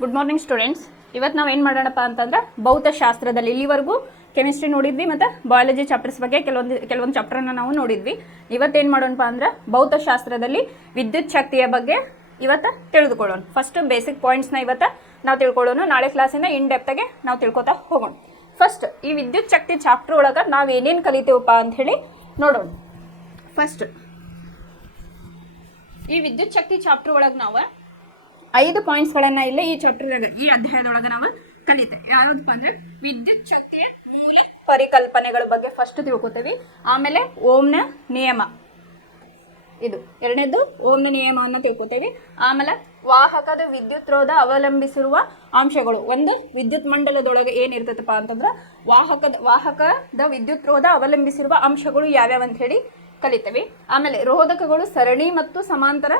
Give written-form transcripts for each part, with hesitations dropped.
Good morning students. ಇವತ್ತು ನಾವು ಏನು ಮಾಡೋಣಪ್ಪ ಅಂತಂದ್ರೆ ಭೌತಶಾಸ್ತ್ರದಲ್ಲಿ ಇಲ್ಲಿವರೆಗೂ ಕೆಮಿಸ್ಟ್ರಿ ನೋಡಿದ್ವಿ ಮತ್ತು ಬಯಾಲಜಿ ಚಾಪ್ಟರ್ಸ್ ಬಗ್ಗೆ ಕೆಲವೊಂದು ಚಾಪ್ಟರ್ನ ನಾವು ನೋಡಿದ್ವಿ. ಇವತ್ತೇನು ಮಾಡೋಣಪ್ಪ ಅಂದ್ರೆ ಭೌತಶಾಸ್ತ್ರದಲ್ಲಿ ವಿದ್ಯುತ್ ಶಕ್ತಿಯ ಬಗ್ಗೆ ಇವತ್ತು ತಿಳಿದುಕೊಳ್ಳೋಣ. ಫಸ್ಟ್ ಬೇಸಿಕ್ ಪಾಯಿಂಟ್ಸ್ನ ಇವತ್ತು ನಾವು ತಿಳ್ಕೊಳ್ಳೋಣ. ನಾಳೆ ಕ್ಲಾಸಿಂದ ಇನ್ ಡೆಪ್ತಾಗೆ ನಾವು ತಿಳ್ಕೊತಾ ಹೋಗೋಣ. ಫಸ್ಟ್ ಈ ವಿದ್ಯುತ್ ಶಕ್ತಿ ಚಾಪ್ಟರ್ ಒಳಗೆ ನಾವು ಏನೇನು ಕಲಿತೇವಪ್ಪ ಅಂತ ಹೇಳಿ ನೋಡೋಣ. ಫಸ್ಟ್ ಈ ವಿದ್ಯುತ್ ಶಕ್ತಿ ಚಾಪ್ಟರ್ ಒಳಗೆ ನಾವು 5 ಪಾಯಿಂಟ್ಸ್ಗಳನ್ನು ಇಲ್ಲೇ ಈ ಚಾಪ್ಟರ್ದಾಗ ಈ ಅಧ್ಯಾಯದೊಳಗೆ ನಾವು ಕಲಿತೇವೆ. ಯಾವುದಪ್ಪ ಅಂದ್ರೆ ವಿದ್ಯುತ್ ಶಕ್ತಿಯ ಮೂಲ ಪರಿಕಲ್ಪನೆಗಳ ಬಗ್ಗೆ ಫಸ್ಟ್ ತಿಳ್ಕೊತೇವೆ. ಆಮೇಲೆ ಓಮ್ನ ನಿಯಮ, ಇದು ಎರಡನೇದು ಓಮ್ನ ನಿಯಮವನ್ನು ತಿಳ್ಕೊತೇವೆ. ಆಮೇಲೆ ವಾಹಕದ ವಿದ್ಯುತ್ ರೋಧ ಅವಲಂಬಿಸಿರುವ ಅಂಶಗಳು. ಒಂದು ವಿದ್ಯುತ್ ಮಂಡಲದೊಳಗೆ ಏನಿರ್ತೈತಪ್ಪ ಅಂತಂದ್ರೆ ವಾಹಕದ ವಿದ್ಯುತ್ ರೋಧ ಅವಲಂಬಿಸಿರುವ ಅಂಶಗಳು ಯಾವ್ಯಾವ ಅಂತ ಹೇಳಿ ಕಲಿತೇವೆ. ಆಮೇಲೆ ರೋಧಕಗಳು ಸರಣಿ ಮತ್ತು ಸಮಾಂತರ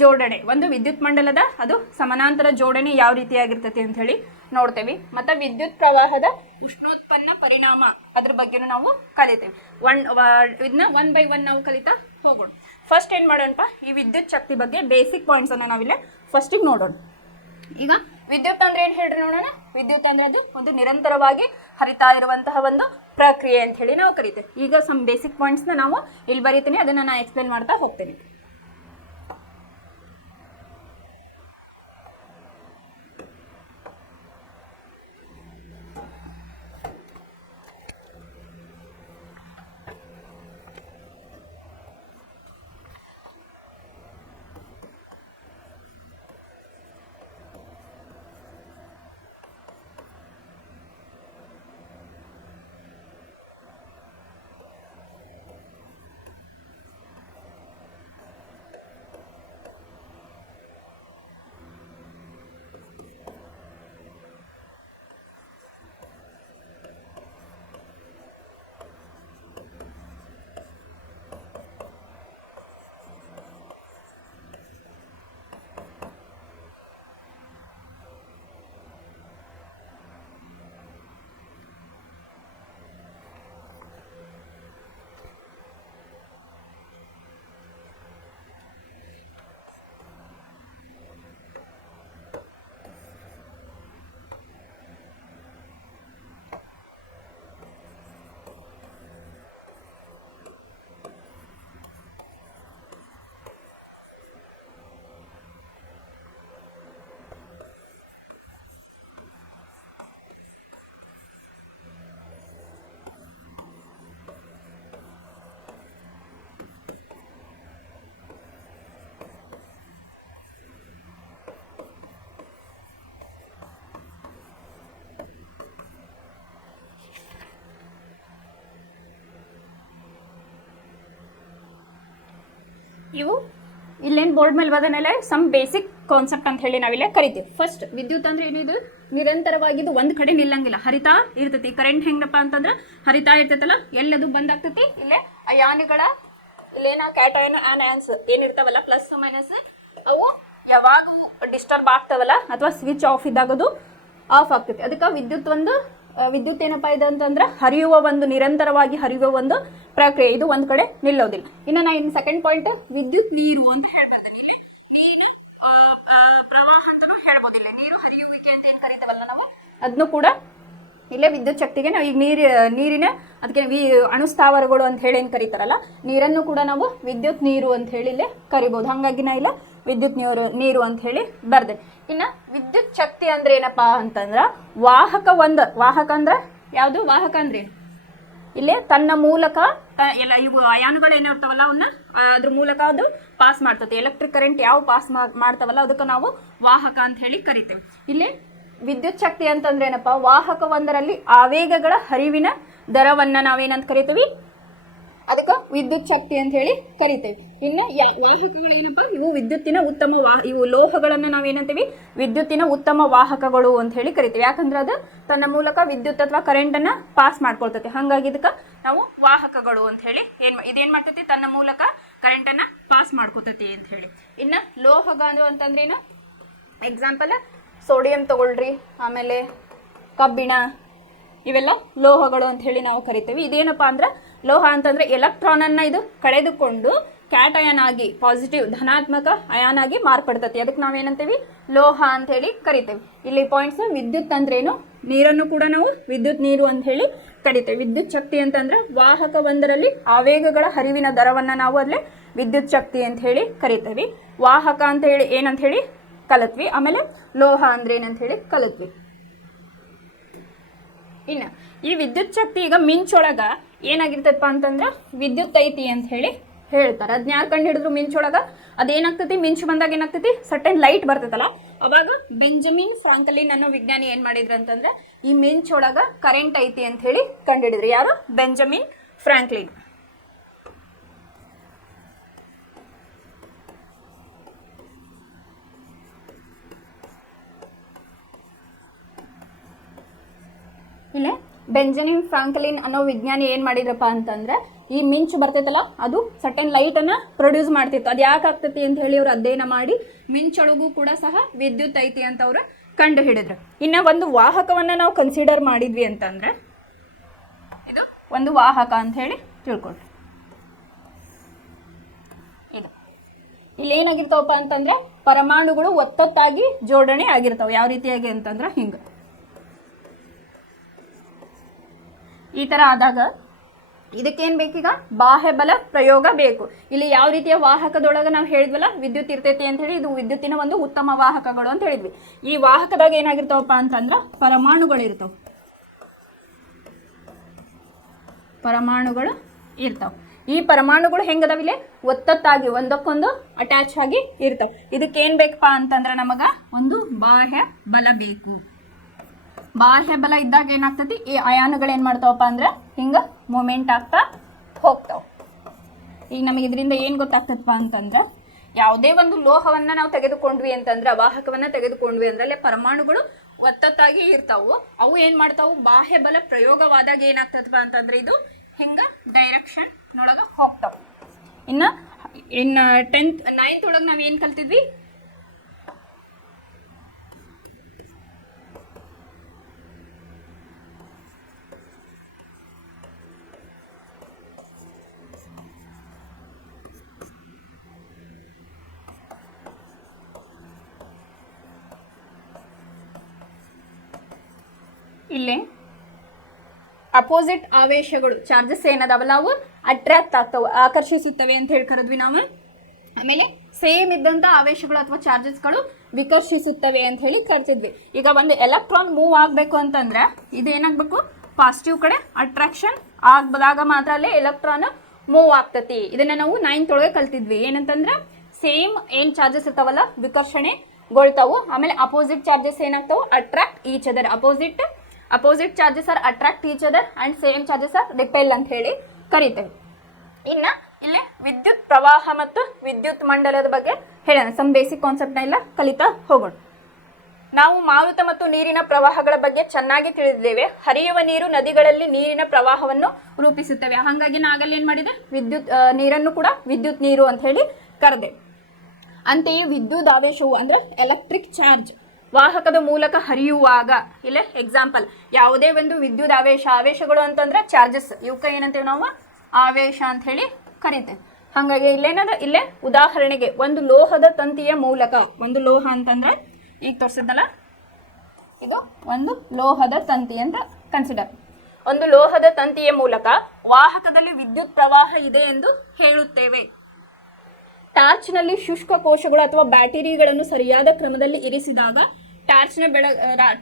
ಜೋಡಣೆ. ಒಂದು ವಿದ್ಯುತ್ ಮಂಡಲದ ಅದು ಸಮಾನಾಂತರ ಜೋಡಣೆ ಯಾವ ರೀತಿಯಾಗಿರ್ತೈತಿ ಅಂತ ಹೇಳಿ ನೋಡ್ತೇವೆ. ಮತ್ತೆ ವಿದ್ಯುತ್ ಪ್ರವಾಹದ ಉಷ್ಣೋತ್ಪನ್ನ ಪರಿಣಾಮ ಅದ್ರ ಬಗ್ಗೆನೂ ನಾವು ಕಲಿತೇವೆ. ಇದನ್ನ 1 by 1 ನಾವು ಕಲಿತಾ ಹೋಗೋಣ. ಫಸ್ಟ್ ಏನು ಮಾಡೋಣಪ್ಪ, ಈ ವಿದ್ಯುತ್ ಶಕ್ತಿ ಬಗ್ಗೆ ಬೇಸಿಕ್ ಪಾಯಿಂಟ್ಸ್ ಅನ್ನ ನಾವಿಲ್ಲ ಫಸ್ಟಿಗೆ ನೋಡೋಣ. ಈಗ ವಿದ್ಯುತ್ ಅಂದ್ರೆ ಏನು ಹೇಳ್ರಿ ನೋಡೋಣ. ವಿದ್ಯುತ್ ಅಂದ್ರೆ ಅದು ಒಂದು ನಿರಂತರವಾಗಿ ಹರಿತಾ ಇರುವಂತಹ ಒಂದು ಪ್ರಕ್ರಿಯೆ ಅಂತ ಹೇಳಿ ನಾವು ಕರಿತೇವೆ. ಈಗ ಸಮ್ ಬೇಸಿಕ್ ಪಾಯಿಂಟ್ಸ್ನ ನಾವು ಇಲ್ಲಿ ಬರೀತೀನಿ, ಅದನ್ನ ನಾನು ಎಕ್ಸ್ಪ್ಲೇನ್ ಮಾಡ್ತಾ ಹೋಗ್ತೀನಿ. ಇವು ಇಲ್ಲೇನು ಬೋರ್ಡ್ ಮೇಲೆ ಬದನೆಲ್ಲ ಸಮ್ ಬೇಸಿಕ್ ಕಾನ್ಸೆಪ್ಟ್ ಅಂತ ಹೇಳಿ ನಾವಿಲ್ಲೇ ಕರಿತೀವಿ. ಫಸ್ಟ್ ವಿದ್ಯುತ್ ಅಂದ್ರೆ ಏನಿದು ನಿರಂತರವಾಗಿದ್ದು ಒಂದ್ ಕಡೆ ನಿಲ್ಲಂಗಿಲ್ಲ, ಹರಿತಾ ಇರ್ತೈತಿ. ಕರೆಂಟ್ ಹೆಂಗಪ್ಪ ಅಂತಂದ್ರೆ ಹರಿತಾ ಇರ್ತೈತಲ್ಲ, ಎಲ್ಲದು ಬಂದಾಗ್ತೈತಿ. ಇಲ್ಲೇ ಅಯಾನುಗಳ ಇಲ್ಲೇನ ಕ್ಯಾಟಯನ್ ಆನ್ಸ್ ಏನಿರ್ತಾವಲ್ಲ ಪ್ಲಸ್ ಮೈನಸ್, ಅವು ಯಾವಾಗ ಡಿಸ್ಟರ್ಬ್ ಆಗ್ತಾವಲ್ಲ ಅಥವಾ ಸ್ವಿಚ್ ಆಫ್ ಇದ್ದಾಗದು ಆಫ್ ಆಗ್ತೈತಿ. ಅದಕ್ಕೆ ವಿದ್ಯುತ್ ಏನಪ್ಪಾ ಇದೆ ಅಂತಂದ್ರೆ ಹರಿಯುವ ಒಂದು ನಿರಂತರವಾಗಿ ಹರಿಯುವ ಒಂದು ಪ್ರಕ್ರಿಯೆ. ಇದು ಒಂದ್ ಕಡೆ ನಿಲ್ಲೋದಿಲ್ಲ. ಇನ್ನು ನಾನು ಸೆಕೆಂಡ್ ಪಾಯಿಂಟ್ ವಿದ್ಯುತ್ ನೀರು ಅಂತ ಹೇಳ್ಬಾರ್ದು. ಇಲ್ಲಿ ನೀರು ಪ್ರವಾಹ ಅಂತಾನು ಹೇಳ್ಬೋದಿಲ್ಲ. ನೀರು ಹರಿಯುವಿಕೆ ಅಂತ ಏನ್ ಕರಿತೇವಲ್ಲ ನಾವು, ಅದನ್ನು ಕೂಡ ಇಲ್ಲೇ ವಿದ್ಯುತ್ ಶಕ್ತಿಗೆ ನಾವು ಈಗ ನೀರಿನ ಅದಕ್ಕೆ ಅಣುಸ್ಥಾವರಗಳು ಅಂತ ಹೇಳಿ ಏನ್ ಕರೀತಾರಲ್ಲ, ನೀರನ್ನು ಕೂಡ ನಾವು ವಿದ್ಯುತ್ ನೀರು ಅಂತ ಹೇಳಿ ಇಲ್ಲೇ ಕರಿಬಹುದು. ಹಾಗಾಗಿ ನಾ ಇಲ್ಲ ವಿದ್ಯುತ್ ನೀರು ಅಂತ ಹೇಳಿ ಬರ್ದೆ. ಇನ್ನ ವಿದ್ಯುತ್ ಶಕ್ತಿ ಅಂದ್ರೆ ಏನಪ್ಪಾ ಅಂತಂದ್ರ ವಾಹಕ ಅಂದ್ರೆ ಯಾವುದು? ವಾಹಕ ಅಂದ್ರೆ ಇಲ್ಲೇ ತನ್ನ ಮೂಲಕ ಎಲ್ಲ ಇವು ಅಯಾನುಗಳು ಏನಿರ್ತಾವಲ್ಲ ಅವನ್ನ ಅದ್ರ ಮೂಲಕ ಅದು ಪಾಸ್ ಮಾಡ್ತದೆ. ಎಲೆಕ್ಟ್ರಿಕ್ ಕರೆಂಟ್ ಯಾವ ಪಾಸ್ ಮಾಡ್ತಾವಲ್ಲ ಅದಕ್ಕೆ ನಾವು ವಾಹಕ ಅಂತ ಹೇಳಿ ಕರಿತೇವೆ. ಇಲ್ಲಿ ವಿದ್ಯುತ್ ಶಕ್ತಿ ಅಂತಂದ್ರೆ ಏನಪ್ಪಾ, ವಾಹಕ ಒಂದರಲ್ಲಿ ಆವೇಗಗಳ ಹರಿವಿನ ದರವನ್ನ ನಾವೇನಂತ ಕರಿತೀವಿ, ಅದಕ್ಕೆ ವಿದ್ಯುತ್ ಶಕ್ತಿ ಅಂತ ಹೇಳಿ ಕರಿತೇವೆ. ಇನ್ನು ವಾಹಕಗಳು ಏನಪ್ಪಾ, ಇವು ವಿದ್ಯುತ್ತಿನ ಉತ್ತಮ ಇವು ಲೋಹಗಳನ್ನ ನಾವೇನಂತೀವಿ, ವಿದ್ಯುತ್ತಿನ ಉತ್ತಮ ವಾಹಕಗಳು ಅಂತ ಹೇಳಿ ಕರಿತೀವಿ. ಯಾಕಂದ್ರೆ ಅದು ತನ್ನ ಮೂಲಕ ವಿದ್ಯುತ್ ಅಥವಾ ಕರೆಂಟ್ ಅನ್ನ ಪಾಸ್ ಮಾಡ್ಕೊಳ್ತೈತಿ. ಹಾಗಾಗಿ ಇದಕ್ಕೆ ನಾವು ವಾಹಕಗಳು ಅಂತ ಹೇಳಿ ಇದೇನ್ ಮಾಡ್ತೈತಿ, ತನ್ನ ಮೂಲಕ ಕರೆಂಟ್ ಅನ್ನ ಪಾಸ್ ಮಾಡ್ಕೊತೈತಿ ಅಂತ ಹೇಳಿ. ಇನ್ನ ಲೋಹಗಳು ಅಂತಂದ್ರೆ ಏನು? ಎಕ್ಸಾಂಪಲ್ ಸೋಡಿಯಂ ತಗೊಳ್ರಿ, ಆಮೇಲೆ ಕಬ್ಬಿಣ, ಇವೆಲ್ಲ ಲೋಹಗಳು ಅಂತ ಹೇಳಿ ನಾವು ಕರಿತೀವಿ. ಇದೇನಪ್ಪ ಅಂದ್ರೆ ಲೋಹ ಅಂತಂದ್ರೆ ಎಲೆಕ್ಟ್ರಾನ್ ಅನ್ನ ಇದು ಕಳೆದುಕೊಂಡು ಕ್ಯಾಟ್ ಅಯಾನ್ ಆಗಿ ಪಾಸಿಟಿವ್ ಧನಾತ್ಮಕ ಅಯಾನ್ ಆಗಿ ಮಾರ್ಪಡ್ತತಿ. ಅದಕ್ಕೆ ನಾವೇನಂತೀವಿ ಲೋಹ ಅಂತ ಹೇಳಿ ಕರಿತೇವೆ. ಇಲ್ಲಿ ಪಾಯಿಂಟ್ಸ್ ವಿದ್ಯುತ್ ಅಂದ್ರೇನು, ನೀರನ್ನು ಕೂಡ ನಾವು ವಿದ್ಯುತ್ ನೀರು ಅಂತ ಹೇಳಿ ಕರಿತೇವೆ. ವಿದ್ಯುತ್ ಶಕ್ತಿ ಅಂತಂದ್ರೆ ವಾಹಕ ಒಂದರಲ್ಲಿ ಆವೇಗಗಳ ಹರಿವಿನ ದರವನ್ನ ನಾವು ಅಲ್ಲೇ ವಿದ್ಯುತ್ ಶಕ್ತಿ ಅಂತ ಹೇಳಿ ಕರಿತೇವೆ. ವಾಹಕ ಅಂತ ಹೇಳಿ ಏನಂತ ಹೇಳಿ ಕಲಿತ್ವಿ. ಆಮೇಲೆ ಲೋಹ ಅಂದ್ರೆ ಏನಂತ ಹೇಳಿ ಕಲಿತ್ವಿ. ಇನ್ನು ಈ ವಿದ್ಯುತ್ ಶಕ್ತಿ ಈಗ ಮಿಂಚೊಳಗ ಏನಾಗಿರ್ತಪ್ಪ ಅಂತಂದ್ರೆ ವಿದ್ಯುತ್ ಐತಿ ಅಂತ ಹೇಳಿ ಹೇಳ್ತಾರೆ. ಅದನ್ನ ಯಾರು ಕಂಡು ಹಿಡಿದ್ರು ಮಿಂಚೊಳಗ ಅದೇನಾಗ್ತತಿ, ಮಿಂಚು ಬಂದಾಗ ಏನಾಗ್ತತಿ ಸಟನ್ ಲೈಟ್ ಬರ್ತೈತಲ್ಲ, ಅವಾಗ ಬೆಂಜಮಿನ್ ಫ್ರಾಂಕ್ಲಿನ್ ಅನ್ನೋ ವಿಜ್ಞಾನಿ ಏನ್ ಮಾಡಿದ್ರು ಅಂತಂದ್ರೆ ಈ ಮಿಂಚೊಳಗ ಕರೆಂಟ್ ಐತಿ ಅಂತ ಹೇಳಿ ಕಂಡು ಹಿಡಿದ್ರು. ಯಾರು? Benjamin Franklin. ಇಲ್ಲೇ ಬೆಂಜಮಿನ್ ಫ್ರಾಂಕ್ಲಿನ್ ಅನ್ನೋ ವಿಜ್ಞಾನಿ ಏನ್ ಮಾಡಿದ್ರಪ್ಪ ಅಂತಂದ್ರೆ ಈ ಮಿಂಚು ಬರ್ತೈತಲ್ಲ ಅದು ಸಟನ್ ಲೈಟ್ ಅನ್ನ ಪ್ರೊಡ್ಯೂಸ್ ಮಾಡ್ತಿತ್ತು. ಅದು ಯಾಕೆ ಆಗ್ತತಿ ಅಂತ ಹೇಳಿ ಅವ್ರು ಅಧ್ಯಯನ ಮಾಡಿ ಮಿಂಚೊಳಗೂ ಕೂಡ ಸಹ ವಿದ್ಯುತ್ ಐತಿ ಅಂತ ಅವ್ರು ಕಂಡು ಹಿಡಿದ್ರು. ಇನ್ನ ಒಂದು ವಾಹಕವನ್ನ ನಾವು ಕನ್ಸಿಡರ್ ಮಾಡಿದ್ವಿ ಅಂತಂದ್ರೆ ಇದು ಒಂದು ವಾಹಕ ಅಂತ ಹೇಳಿ ತಿಳ್ಕೊಳ್ರಿ. ಇದು ಇಲ್ಲಿ ಏನಾಗಿರ್ತಾವಪ್ಪ ಅಂತಂದ್ರೆ ಪರಮಾಣುಗಳು ಒತ್ತೊತ್ತಾಗಿ ಜೋಡಣೆ ಆಗಿರ್ತಾವ. ಯಾವ ರೀತಿಯಾಗಿ ಅಂತಂದ್ರೆ ಹಿಂಗ ಈ ತರ ಆದಾಗ ಇದಕ್ಕೇನ್ ಬೇಕೀಗ ಬಾಹ್ಯ ಬಲ ಪ್ರಯೋಗ ಬೇಕು. ಇಲ್ಲಿ ಯಾವ ರೀತಿಯ ವಾಹಕದೊಳಗ ನಾವು ಹೇಳಿದ್ವಲ್ಲ ವಿದ್ಯುತ್ ಇರ್ತೈತಿ ಅಂತ ಹೇಳಿ, ಇದು ವಿದ್ಯುತ್ತಿನ ಒಂದು ಉತ್ತಮ ವಾಹಕಗಳು ಅಂತ ಹೇಳಿದ್ವಿ. ಈ ವಾಹಕದಾಗ ಏನಾಗಿರ್ತಾವಪ್ಪ ಅಂತಂದ್ರ ಪರಮಾಣುಗಳು ಇರ್ತಾವ. ಪರಮಾಣುಗಳು ಇರ್ತಾವ. ಈ ಪರಮಾಣುಗಳು ಹೆಂಗದಾವಿಲೆ ಒತ್ತೊತ್ತಾಗಿ ಒಂದಕ್ಕೊಂದು ಅಟ್ಯಾಚ್ ಆಗಿ ಇರ್ತಾವ. ಇದಕ್ಕೇನ್ ಬೇಕಪ್ಪ ಅಂತಂದ್ರ ನಮಗ ಒಂದು ಬಾಹ್ಯ ಬಲ ಬೇಕು. ಬಾಹ್ಯ ಬಲ ಇದ್ದಾಗ ಏನಾಗ್ತತಿ, ಈ ಅಯಾನುಗಳು ಏನ್ ಮಾಡ್ತಾವಪ್ಪ ಅಂದ್ರೆ ಹಿಂಗ ಮೂಮೆಂಟ್ ಆಗ್ತಾ ಹೋಗ್ತಾವ. ಈಗ ನಮಗೆ ಇದರಿಂದ ಏನ್ ಗೊತ್ತಾಗ್ತದಪ್ಪ ಅಂತಂದ್ರೆ ಯಾವುದೇ ಒಂದು ಲೋಹವನ್ನ ನಾವು ತೆಗೆದುಕೊಂಡ್ವಿ ಅಂತಂದ್ರೆ, ವಾಹಕವನ್ನ ತೆಗೆದುಕೊಂಡ್ವಿ ಅಂದ್ರೆ ಅಲ್ಲಿ ಪರಮಾಣುಗಳು ಒತ್ತೊತ್ತಾಗಿ ಇರ್ತಾವು. ಅವು ಏನ್ ಮಾಡ್ತಾವು, ಬಾಹ್ಯ ಬಲ ಪ್ರಯೋಗವಾದಾಗ ಏನಾಗ್ತದಪ್ಪ ಅಂತಂದ್ರೆ ಇದು ಹಿಂಗ ಡೈರೆಕ್ಷನ್ ನೊಳಗ ಹೋಗ್ತಾವ. ಇನ್ನ 9th ಒಳಗೆ ನಾವ್ ಏನ್ ಕಲ್ತಿದ್ವಿ, ಇಲ್ಲೇ ಅಪೋಸಿಟ್ ಆವೇಶಗಳು ಚಾರ್ಜಸ್ ಏನದಾವಲ್ಲ ಅವು ಅಟ್ರಾಕ್ಟ್ ಆಗ್ತಾವೆ, ಆಕರ್ಷಿಸುತ್ತವೆ ಅಂತ ಹೇಳಿ ಕರೆದ್ವಿ ನಾವು. ಆಮೇಲೆ ಸೇಮ್ ಇದ್ದಂತ ಆವೇಶಗಳು ಅಥವಾ ಚಾರ್ಜಸ್ಗಳು ವಿಕರ್ಷಿಸುತ್ತವೆ ಅಂತ ಹೇಳಿ ಕರ್ತಿದ್ವಿ. ಈಗ ಒಂದು ಎಲೆಕ್ಟ್ರಾನ್ ಮೂವ್ ಆಗಬೇಕು ಅಂತಂದ್ರೆ ಇದು ಏನಾಗಬೇಕು, ಪಾಸಿಟಿವ್ ಕಡೆ ಅಟ್ರಾಕ್ಷನ್ ಆಗದಾಗ ಮಾತ್ರ ಅಲ್ಲಿ ಎಲೆಕ್ಟ್ರಾನ್ ಮೂವ್ ಆಗ್ತತಿ. ಇದನ್ನ ನಾವು 9th ಒಳಗೆ ಕಲ್ತಿದ್ವಿ. ಏನಂತಂದ್ರೆ ಸೇಮ್ ಏನ್ ಚಾರ್ಜಸ್ ಇರ್ತಾವಲ್ಲ ವಿಕರ್ಷಣೆಗೊಳ್ತಾವು. ಆಮೇಲೆ ಅಪೋಸಿಟ್ ಚಾರ್ಜಸ್ ಏನಾಗ್ತಾವು, attract each other. Opposite charges are attract each other and same charges are repel ಅಂತ ಹೇಳಿ ಕರಿತೇವೆ. ಇನ್ನ ಇಲ್ಲಿ ವಿದ್ಯುತ್ ಪ್ರವಾಹ ಮತ್ತು ವಿದ್ಯುತ್ ಮಂಡಲದ ಬಗ್ಗೆ ಹೇಳೋಣ. ಸಮ್ ಬೇಸಿಕ್ ಕಾನ್ಸೆಪ್ಟ್ ನ ಎಲ್ಲ ಕಲಿತಾ ಹೋಗೋಣ. ನಾವು ಮಾರುತ ಮತ್ತು ನೀರಿನ ಪ್ರವಾಹಗಳ ಬಗ್ಗೆ ಚೆನ್ನಾಗಿ ತಿಳಿದಿದ್ದೇವೆ. ಹರಿಯುವ ನೀರು ನದಿಗಳಲ್ಲಿ ನೀರಿನ ಪ್ರವಾಹವನ್ನು ರೂಪಿಸುತ್ತವೆ. ಹಾಗಾಗಿ ನಾಗಲ್ಲಿ ಏನ್ ಮಾಡಿದೆ, ನೀರನ್ನು ಕೂಡ ವಿದ್ಯುತ್ ನೀರು ಅಂತ ಹೇಳಿ ಕರೆದೆ. ಅಂತೆಯೇ ವಿದ್ಯುತ್ ಆವೇಶವು ಅಂದ್ರೆ ಎಲೆಕ್ಟ್ರಿಕ್ ಚಾರ್ಜ್ ವಾಹಕದ ಮೂಲಕ ಹರಿಯುವಾಗ, ಇಲ್ಲ ಎಕ್ಸಾಂಪಲ್ ಯಾವುದೇ ಒಂದು ವಿದ್ಯುತ್ ಆವೇಶಗಳು ಅಂತಂದ್ರೆ ಚಾರ್ಜಸ್, ಇವಕ್ಕ ಏನಂತೇವೆ ನಾವು ಆವೇಶ ಅಂತ ಹೇಳಿ ಕರಿತೇವೆ. ಹಾಗಾಗಿ ಇಲ್ಲೇ ಉದಾಹರಣೆಗೆ ಒಂದು ಲೋಹದ ತಂತಿಯ ಮೂಲಕ, ಒಂದು ಲೋಹ ಅಂತಂದ್ರೆ ಈಗ ತೋರಿಸಿದ್ನಲ್ಲ ಇದು ಒಂದು ಲೋಹದ ತಂತಿ ಅಂತ ಕನ್ಸಿಡರ್. ಒಂದು ಲೋಹದ ತಂತಿಯ ಮೂಲಕ ವಾಹಕದಲ್ಲಿ ವಿದ್ಯುತ್ ಪ್ರವಾಹ ಇದೆ ಎಂದು ಹೇಳುತ್ತೇವೆ. ಟಾರ್ಚ್ನಲ್ಲಿ ಶುಷ್ಕ ಕೋಶಗಳು ಅಥವಾ ಬ್ಯಾಟರಿಗಳನ್ನು ಸರಿಯಾದ ಕ್ರಮದಲ್ಲಿ ಇರಿಸಿದಾಗ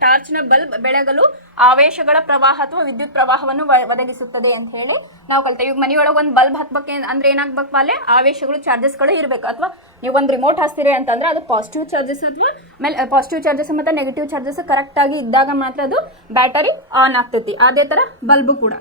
ಟಾರ್ಚ್ನ ಬಲ್ಬ್ ಬೆಳಗಲು ಆವೇಶಗಳ ಪ್ರವಾಹ ಅಥವಾ ವಿದ್ಯುತ್ ಪ್ರವಾಹವನ್ನು ಒದಗಿಸುತ್ತದೆ ಅಂತ ಹೇಳಿ ನಾವು ಕಲ್ತೇವೆ. ಈಗ ಮನೆಯೊಳಗೆ ಒಂದು ಬಲ್ಬ್ ಹಾಕ್ಬೇಕು ಅಂದ್ರೆ ಏನಾಗ್ಬೇಕು, ಅಲ್ಲೇ ಆವೇಶಗಳು ಚಾರ್ಜಸ್ಗಳು ಇರಬೇಕು. ಅಥವಾ ನೀವು ಒಂದು ರಿಮೋಟ್ ಹಾಸ್ತೀರಿ ಅಂತಂದ್ರೆ ಅದು ಪಾಸಿಟಿವ್ ಚಾರ್ಜಸ್ ಅಥವಾ ಪಾಸಿಟಿವ್ ಚಾರ್ಜಸ್ ಮತ್ತು ನೆಗೆಟಿವ್ ಚಾರ್ಜಸ್ ಕರೆಕ್ಟ್ ಆಗಿ ಇದ್ದಾಗ ಮಾತ್ರ ಅದು ಬ್ಯಾಟರಿ ಆನ್ ಆಗ್ತೈತಿ. ಅದೇ ತರ ಬಲ್ಬ್ ಕೂಡ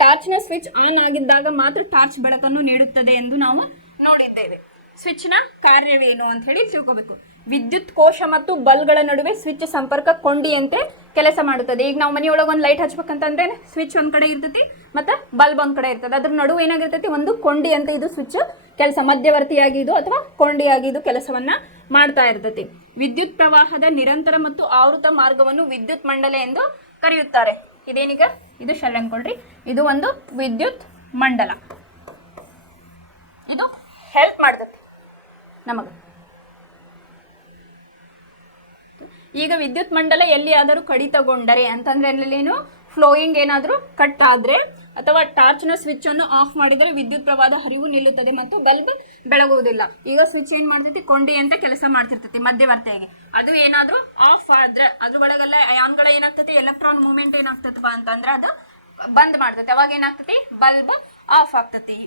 ಟಾರ್ಚ್ನ ಸ್ವಿಚ್ ಆನ್ ಆಗಿದ್ದಾಗ ಮಾತ್ರ ಟಾರ್ಚ್ ಬೆಳಕನ್ನು ನೀಡುತ್ತದೆ ಎಂದು ನಾವು ನೋಡಿದ್ದೇವೆ. ಸ್ವಿಚ್ನ ಕಾರ್ಯವೇನು ಅಂತ ಹೇಳಿ ತಿಳ್ಕೋಬೇಕು. ವಿದ್ಯುತ್ ಕೋಶ ಮತ್ತು ಬಲ್ಬ್ಗಳ ನಡುವೆ ಸ್ವಿಚ್ ಸಂಪರ್ಕ ಕೊಂಡಿಯಂತೆ ಕೆಲಸ ಮಾಡುತ್ತದೆ. ಈಗ ನಾವು ಮನೆಯೊಳಗೆ ಒಂದು ಲೈಟ್ ಹಚ್ಬೇಕಂತಂದ್ರೆ ಸ್ವಿಚ್ ಒಂದ್ ಕಡೆ ಇರ್ತೈತಿ ಮತ್ತೆ ಬಲ್ಬ್ ಒಂದ್ ಕಡೆ ಇರ್ತದೆ. ಅದ್ರ ನಡುವೆ ಏನಾಗಿರ್ತೈತಿ, ಒಂದು ಕೊಂಡಿ ಅಂತ ಇದು ಸ್ವಿಚ್ ಕೆಲಸ ಮಧ್ಯವರ್ತಿಯಾಗಿ ಇದು ಅಥವಾ ಕೊಂಡಿಯಾಗಿ ಇದು ಕೆಲಸವನ್ನ ಮಾಡ್ತಾ ಇರ್ತೈತಿ. ವಿದ್ಯುತ್ ಪ್ರವಾಹದ ನಿರಂತರ ಮತ್ತು ಆವೃತ ಮಾರ್ಗವನ್ನು ವಿದ್ಯುತ್ ಮಂಡಲ ಎಂದು ಕರೆಯುತ್ತಾರೆ. ಇದೇನೀಗ ಇದು ಶೆಲ್ ಅನ್ಕೊಳ್ರಿ, ಇದು ಒಂದು ವಿದ್ಯುತ್ ಮಂಡಲ. ಇದು ಹೆಲ್ಪ್ ಮಾಡ್ತೈತಿ ನಮಗೆ. ಈಗ ವಿದ್ಯುತ್ ಮಂಡಲ ಎಲ್ಲಿಯಾದರೂ ಕಡಿತಗೊಂಡರೆ ಅಂತಂದ್ರೆ ಅಲ್ಲೇನು ಫ್ಲೋಯಿಂಗ್ ಏನಾದರೂ ಕಟ್ ಆದರೆ ಅಥವಾ ಟಾರ್ಚ್ನ ಸ್ವಿಚ್ ಅನ್ನು ಆಫ್ ಮಾಡಿದರೆ ವಿದ್ಯುತ್ ಪ್ರವಾಹದ ಹರಿವು ನಿಲ್ಲುತ್ತದೆ ಮತ್ತು ಬಲ್ಬ್ ಬೆಳಗುವುದಿಲ್ಲ. ಈಗ ಸ್ವಿಚ್ ಏನ್ ಮಾಡ್ತೈತಿ, ಕೊಂಡಿ ಅಂತ ಕೆಲಸ ಮಾಡ್ತಿರ್ತೈತಿ ಮಧ್ಯವರ್ತಿಯಾಗಿ. ಅದು ಏನಾದರೂ ಆಫ್ ಆದ್ರೆ ಅದ್ರ ಒಳಗೆಲ್ಲ ಅಯಾನ್ಗಳ ಏನಾಗ್ತೈತಿ, ಎಲೆಕ್ಟ್ರಾನ್ ಮೂವ್ಮೆಂಟ್ ಏನಾಗ್ತೈತಪ್ಪ ಅಂತಂದ್ರೆ ಅದು ಬಂದ್ ಮಾಡ್ತೈತಿ. ಅವಾಗ ಏನಾಗ್ತೈತಿ, ಬಲ್ಬ್ ಆಫ್ ಆಗ್ತೈತಿ.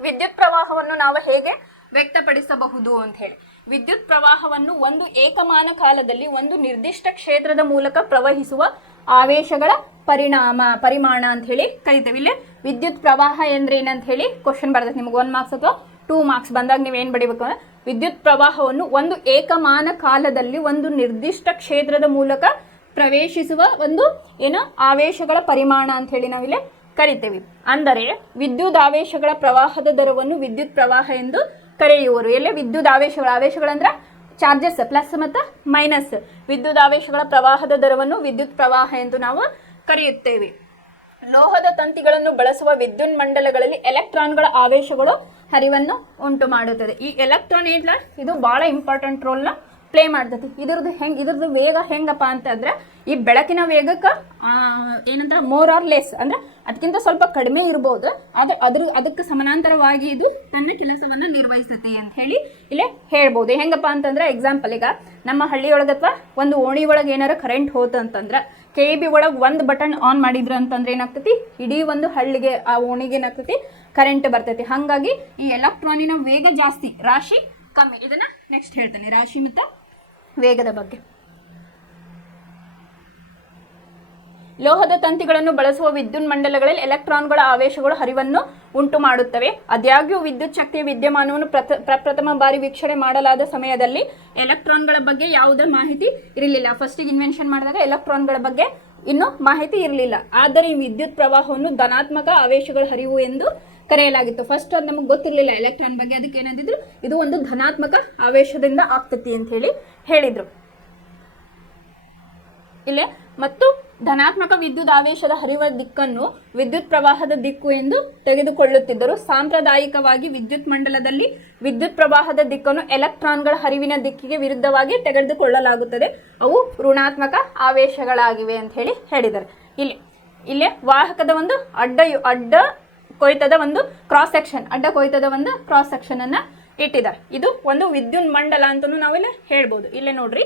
ವಿದ್ಯುತ್ ಪ್ರವಾಹವನ್ನು ನಾವು ಹೇಗೆ ವ್ಯಕ್ತಪಡಿಸಬಹುದು ಅಂತ ಹೇಳಿ, ವಿದ್ಯುತ್ ಪ್ರವಾಹವನ್ನು ಒಂದು ಏಕಮಾನ ಕಾಲದಲ್ಲಿ ಒಂದು ನಿರ್ದಿಷ್ಟ ಕ್ಷೇತ್ರದ ಮೂಲಕ ಪ್ರವಹಿಸುವ ಆವೇಶಗಳ ಪರಿಮಾಣ ಅಂತ ಹೇಳಿ ಕರಿತೇವೆ. ಇಲ್ಲಿ ವಿದ್ಯುತ್ ಪ್ರವಾಹ ಅಂದ್ರೆ ಏನಂತ ಹೇಳಿ ಕ್ವಶನ್ ಬರ್ತೈತೆ ನಿಮ್ಗೆ 1 ಮಾರ್ಕ್ಸ್ ಅಥವಾ 2 ಮಾರ್ಕ್ಸ್ ಬಂದಾಗ ನೀವು ಏನ್ ಬಡಿಬೇಕು ಅಂದ್ರೆ, ವಿದ್ಯುತ್ ಪ್ರವಾಹವನ್ನು ಒಂದು ಏಕಮಾನ ಕಾಲದಲ್ಲಿ ಒಂದು ನಿರ್ದಿಷ್ಟ ಕ್ಷೇತ್ರದ ಮೂಲಕ ಪ್ರವೇಶಿಸುವ ಒಂದು ಏನು ಆವೇಶಗಳ ಪರಿಮಾಣ ಅಂತ ಹೇಳಿ ನಾವಿಲ್ಲಿ ಕರಿತೇವೆ. ಅಂದರೆ ವಿದ್ಯುತ್ ಆವೇಶಗಳ ಪ್ರವಾಹದ ದರವನ್ನು ವಿದ್ಯುತ್ ಪ್ರವಾಹ ಎಂದು ಕರೆಯುವರು. ಎಲ್ಲ ವಿದ್ಯುತ್ ಆವೇಶಗಳಂದ್ರೆ ಚಾರ್ಜಸ್ ಪ್ಲಸ್ ಮತ್ತು ಮೈನಸ್. ವಿದ್ಯುತ್ ಆವೇಶಗಳ ಪ್ರವಾಹದ ದರವನ್ನು ವಿದ್ಯುತ್ ಪ್ರವಾಹ ಎಂದು ನಾವು ಕರೆಯುತ್ತೇವೆ. ಲೋಹದ ತಂತಿಗಳನ್ನು ಬಳಸುವ ವಿದ್ಯುತ್ ಮಂಡಲಗಳಲ್ಲಿ ಎಲೆಕ್ಟ್ರಾನ್ಗಳ ಆವೇಶಗಳು ಹರಿವನ್ನು ಉಂಟು ಮಾಡುತ್ತದೆ. ಈ ಎಲೆಕ್ಟ್ರಾನ್ ಏನಿಲ್ಲ ಇದು ಬಹಳ ಇಂಪಾರ್ಟೆಂಟ್ ರೋಲ್ನ ಪ್ಲೇ ಮಾಡ್ತೈತಿ. ಇದ್ರದ್ದು ವೇಗ ಹೆಂಗಪ್ಪ ಅಂತಂದ್ರೆ, ಈ ಬೆಳಕಿನ ವೇಗಕ್ಕೆ ಏನಂತ ಮೋರ್ ಆರ್ ಲೆಸ್ ಅಂದ್ರೆ ಅದಕ್ಕಿಂತ ಸ್ವಲ್ಪ ಕಡಿಮೆ ಇರ್ಬೋದು, ಆದ್ರೆ ಅದಕ್ಕೆ ಸಮಾನಾಂತರವಾಗಿ ಇದು ತನ್ನ ಕೆಲಸವನ್ನ ನಿರ್ವಹಿಸುತ್ತೆ ಅಂತ ಹೇಳಿ ಇಲ್ಲೇ ಹೇಳ್ಬೋದು. ಹೆಂಗಪ್ಪ ಅಂತಂದ್ರೆ, ಎಕ್ಸಾಂಪಲ್ ಈಗ ನಮ್ಮ ಹಳ್ಳಿಯೊಳಗೆ ಅಥವಾ ಒಂದು ಓಣಿ ಒಳಗೆ ಏನಾರ ಕರೆಂಟ್ ಹೋತು ಅಂತಂದ್ರೆ KB ಒಳಗೆ ಒಂದು ಬಟನ್ ಆನ್ ಮಾಡಿದ್ರ ಅಂತಂದ್ರೆ ಏನಾಗ್ತೈತಿ, ಇಡೀ ಒಂದು ಹಳ್ಳಿಗೆ ಆ ಓಣಿಗೆ ಏನಾಗ್ತೈತಿ, ಕರೆಂಟ್ ಬರ್ತೈತಿ. ಹಾಗಾಗಿ ಈ ಎಲೆಕ್ಟ್ರಾನಿನ ವೇಗ ಜಾಸ್ತಿ, ರಾಶಿ ಕಮ್ಮಿ. ಇದನ್ನ ನೆಕ್ಸ್ಟ್ ಹೇಳ್ತೇನೆ, ರಾಶಿ ಮತ್ತು ವೇಗದ ಬಗ್ಗೆ. ಲೋಹದ ತಂತಿಗಳನ್ನು ಬಳಸುವ ವಿದ್ಯುತ್ ಮಂಡಲಗಳಲ್ಲಿ ಎಲೆಕ್ಟ್ರಾನ್ಗಳ ಆವೇಶಗಳು ಹರಿವನ್ನು ಉಂಟು ಮಾಡುತ್ತವೆ. ಆದಾಗ್ಯೂ ವಿದ್ಯುತ್ ಶಕ್ತಿಯ ವಿದ್ಯಮಾನವನ್ನು ಪ್ರಪ್ರಥಮ ಬಾರಿ ವೀಕ್ಷಣೆ ಮಾಡಲಾದ ಸಮಯದಲ್ಲಿ ಎಲೆಕ್ಟ್ರಾನ್ಗಳ ಬಗ್ಗೆ ಯಾವುದೇ ಮಾಹಿತಿ ಇರಲಿಲ್ಲ. ಫಸ್ಟಿಗೆ ಇನ್ವೆನ್ಷನ್ ಮಾಡಿದಾಗ ಎಲೆಕ್ಟ್ರಾನ್ಗಳ ಬಗ್ಗೆ ಇನ್ನೂ ಮಾಹಿತಿ ಇರಲಿಲ್ಲ. ಆದರೆ ಈ ವಿದ್ಯುತ್ ಪ್ರವಾಹವನ್ನು ಧನಾತ್ಮಕ ಆವೇಶಗಳ ಹರಿವು ಎಂದು ಕರೆಯಲಾಗಿತ್ತು. ಫಸ್ಟ್ ಅದು ನಮಗೆ ಗೊತ್ತಿರಲಿಲ್ಲ ಎಲೆಕ್ಟ್ರಾನ್ ಬಗ್ಗೆ, ಅದಕ್ಕೆ ಏನಂದಿದ್ರು, ಇದು ಒಂದು ಧನಾತ್ಮಕ ಆವೇಶದಿಂದ ಆಗ್ತತಿ ಅಂತ ಹೇಳಿ ಹೇಳಿದ್ರು. ಇಲ್ಲೇ ಮತ್ತು ಧನಾತ್ಮಕ ವಿದ್ಯುತ್ ಆವೇಶದ ಹರಿವ ದಿಕ್ಕನ್ನು ವಿದ್ಯುತ್ ಪ್ರವಾಹದ ದಿಕ್ಕು ಎಂದು ತೆಗೆದುಕೊಳ್ಳುತ್ತಿದ್ದರು. ಸಾಂಪ್ರದಾಯಿಕವಾಗಿ ವಿದ್ಯುತ್ ಮಂಡಲದಲ್ಲಿ ವಿದ್ಯುತ್ ಪ್ರವಾಹದ ದಿಕ್ಕನ್ನು ಎಲೆಕ್ಟ್ರಾನ್ಗಳ ಹರಿವಿನ ದಿಕ್ಕಿಗೆ ವಿರುದ್ಧವಾಗಿ ತೆಗೆದುಕೊಳ್ಳಲಾಗುತ್ತದೆ. ಅವು ಋಣಾತ್ಮಕ ಆವೇಶಗಳಾಗಿವೆ ಅಂತ ಹೇಳಿ ಹೇಳಿದ್ದಾರೆ. ಇಲ್ಲೇ ವಾಹಕದ ಒಂದು ಅಡ್ಡ ಕೊಯ್ತದ ಒಂದು ಕ್ರಾಸ್ ಸೆಕ್ಷನ್, ಅಡ್ಡ ಕೊಯ್ತದ ಒಂದು ಕ್ರಾಸ್ ಸೆಕ್ಷನ್ ಅನ್ನ ಇಟ್ಟಿದ್ದಾರೆ. ಇದು ಒಂದು ವಿದ್ಯುತ್ ಮಂಡಲ ಅಂತಲೂ ನಾವಿಲ್ಲಿ ಹೇಳ್ಬೋದು. ಇಲ್ಲೇ ನೋಡ್ರಿ,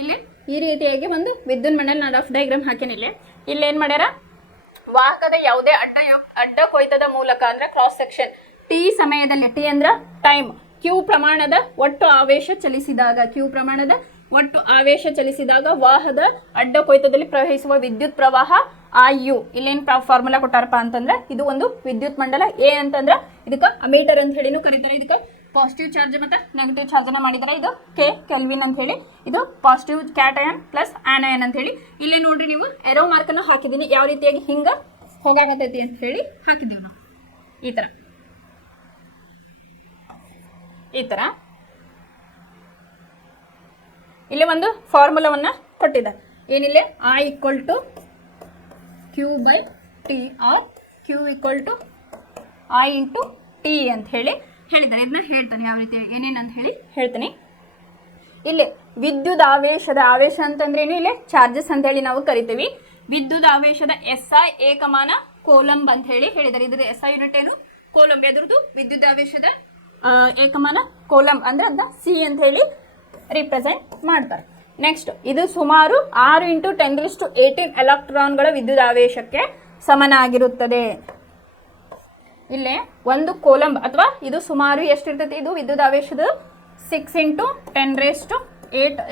ಇಲ್ಲಿ ಈ ರೀತಿಯಾಗಿ ಒಂದು ವಿದ್ಯುತ್ ಮಂಡಲ ನಾನು ರಫ್ ಡಯಾಗ್ರಾಮ್ ಹಾಕೇನಿ. ಇಲ್ಲಿ ಏನ್ ಮಾಡ್ಯಾರ, ವಾಹಕದ ಯಾವುದೇ ಅಡ್ಡ ಕೊಯ್ತದ ಮೂಲಕ ಅಂದ್ರೆ ಕ್ರಾಸ್ ಸೆಕ್ಷನ್ ಟಿ ಸಮಯದಲ್ಲಿ, ಟಿ ಅಂದ್ರ ಟೈಮ್, ಕ್ಯೂ ಪ್ರಮಾಣದ ಒಟ್ಟು ಆವೇಶ ಚಲಿಸಿದಾಗ ವಾಹದ ಅಡ್ಡ ಕೊಯ್ತದಲ್ಲಿ ಪ್ರವಹಿಸುವ ವಿದ್ಯುತ್ ಪ್ರವಾಹ IU. ಇಲ್ಲೇನ್ ಫಾರ್ಮುಲಾ ಕೊಟ್ಟಾರಪ್ಪ ಅಂತಂದ್ರೆ, ಇದು ಒಂದು ವಿದ್ಯುತ್ ಮಂಡಲ. ಎ ಅಂತಂದ್ರೆ ಇದಕ್ಕೆ ಅಮೀಟರ್ ಅಂತ ಹೇಳಿನೂ ಕರೀತಾರೆ. ಇದಕ್ಕೆ ಪಾಸಿಟಿವ್ ಚಾರ್ಜ್ ಮತ್ತೆ ನೆಗೆಟಿವ್ ಚಾರ್ಜ್ ಅನ್ನ ಮಾಡಿದರೆ ಇದು ಕೆಲ್ವಿನ್ ಅಂತ ಹೇಳಿ, ಇದು ಪಾಸಿಟಿವ್ ಕ್ಯಾಟಯನ್ ಪ್ಲಸ್ ಆನಯನ್ ಅಂತ ಹೇಳಿ. ಇಲ್ಲೇ ನೋಡ್ರಿ, ನೀವು ಎರೋ ಮಾರ್ಕ್ ಅನ್ನು ಹಾಕಿದೀನಿ, ಯಾವ ರೀತಿಯಾಗಿ ಹಿಂಗ ಹೋಗಾಕತೈತಿ ಅಂತ ಹೇಳಿ ಹಾಕಿದೀವಿ ನಾವು. ಈ ತರ ಇಲ್ಲಿ ಒಂದು ಫಾರ್ಮುಲಾವನ್ನ ಕೊಟ್ಟಿದ್ದಾರೆ. ಏನಿಲ್ಲ, I = Q/T or Q = I × T ಅಂತ ಹೇಳಿ ಹೇಳಿದ್ದಾರೆ. ಇದನ್ನ ಹೇಳ್ತಾನೆ ಯಾವ ರೀತಿ ಏನೇನು ಅಂತ ಹೇಳಿ ಹೇಳ್ತೀನಿ. ಇಲ್ಲಿ ವಿದ್ಯುತ್ ಆವೇಶ ಅಂತಂದ್ರೆ ಏನು, ಇಲ್ಲಿ ಚಾರ್ಜಸ್ ಅಂತ ಹೇಳಿ ನಾವು ಕರಿತೀವಿ. ವಿದ್ಯುತ್ ಆವೇಶದ SI ಏಕಮಾನ ಕೋಲಂಬ್ ಅಂತ ಹೇಳಿ ಹೇಳಿದ್ದಾರೆ. ಇದ್ರ ಎಸ್ ಐ ಯೂನಿಟ್ ಏನು? ಕೋಲಂಬ್. ಎದುರದು ವಿದ್ಯುದಾವೇಶದ ಏಕಮಾನ ಕೋಲಂಬ್ ಅಂದ್ರೆ ಅದನ್ನ ಸಿ ಅಂತ ಹೇಳಿ ರಿಪ್ರೆಸೆಂಟ್ ಮಾಡ್ತಾರೆ. ನೆಕ್ಸ್ಟ್, ಇದು ಸುಮಾರು 6 × 10⁸ ಎಲೆಕ್ಟ್ರಾನ್ಗಳ ವಿದ್ಯುದಾವೇಶಕ್ಕೆ ಸಮನಾಗಿರುತ್ತದೆ. ಇಲ್ಲೇ ಒಂದು ಕೋಲಂಬ್ ಅಥವಾ ಇದು ಸುಮಾರು ಎಷ್ಟಿರ್ತೈತಿ? ಇದು ವಿದ್ಯುದಾವೇಶದ 6 × 10⁸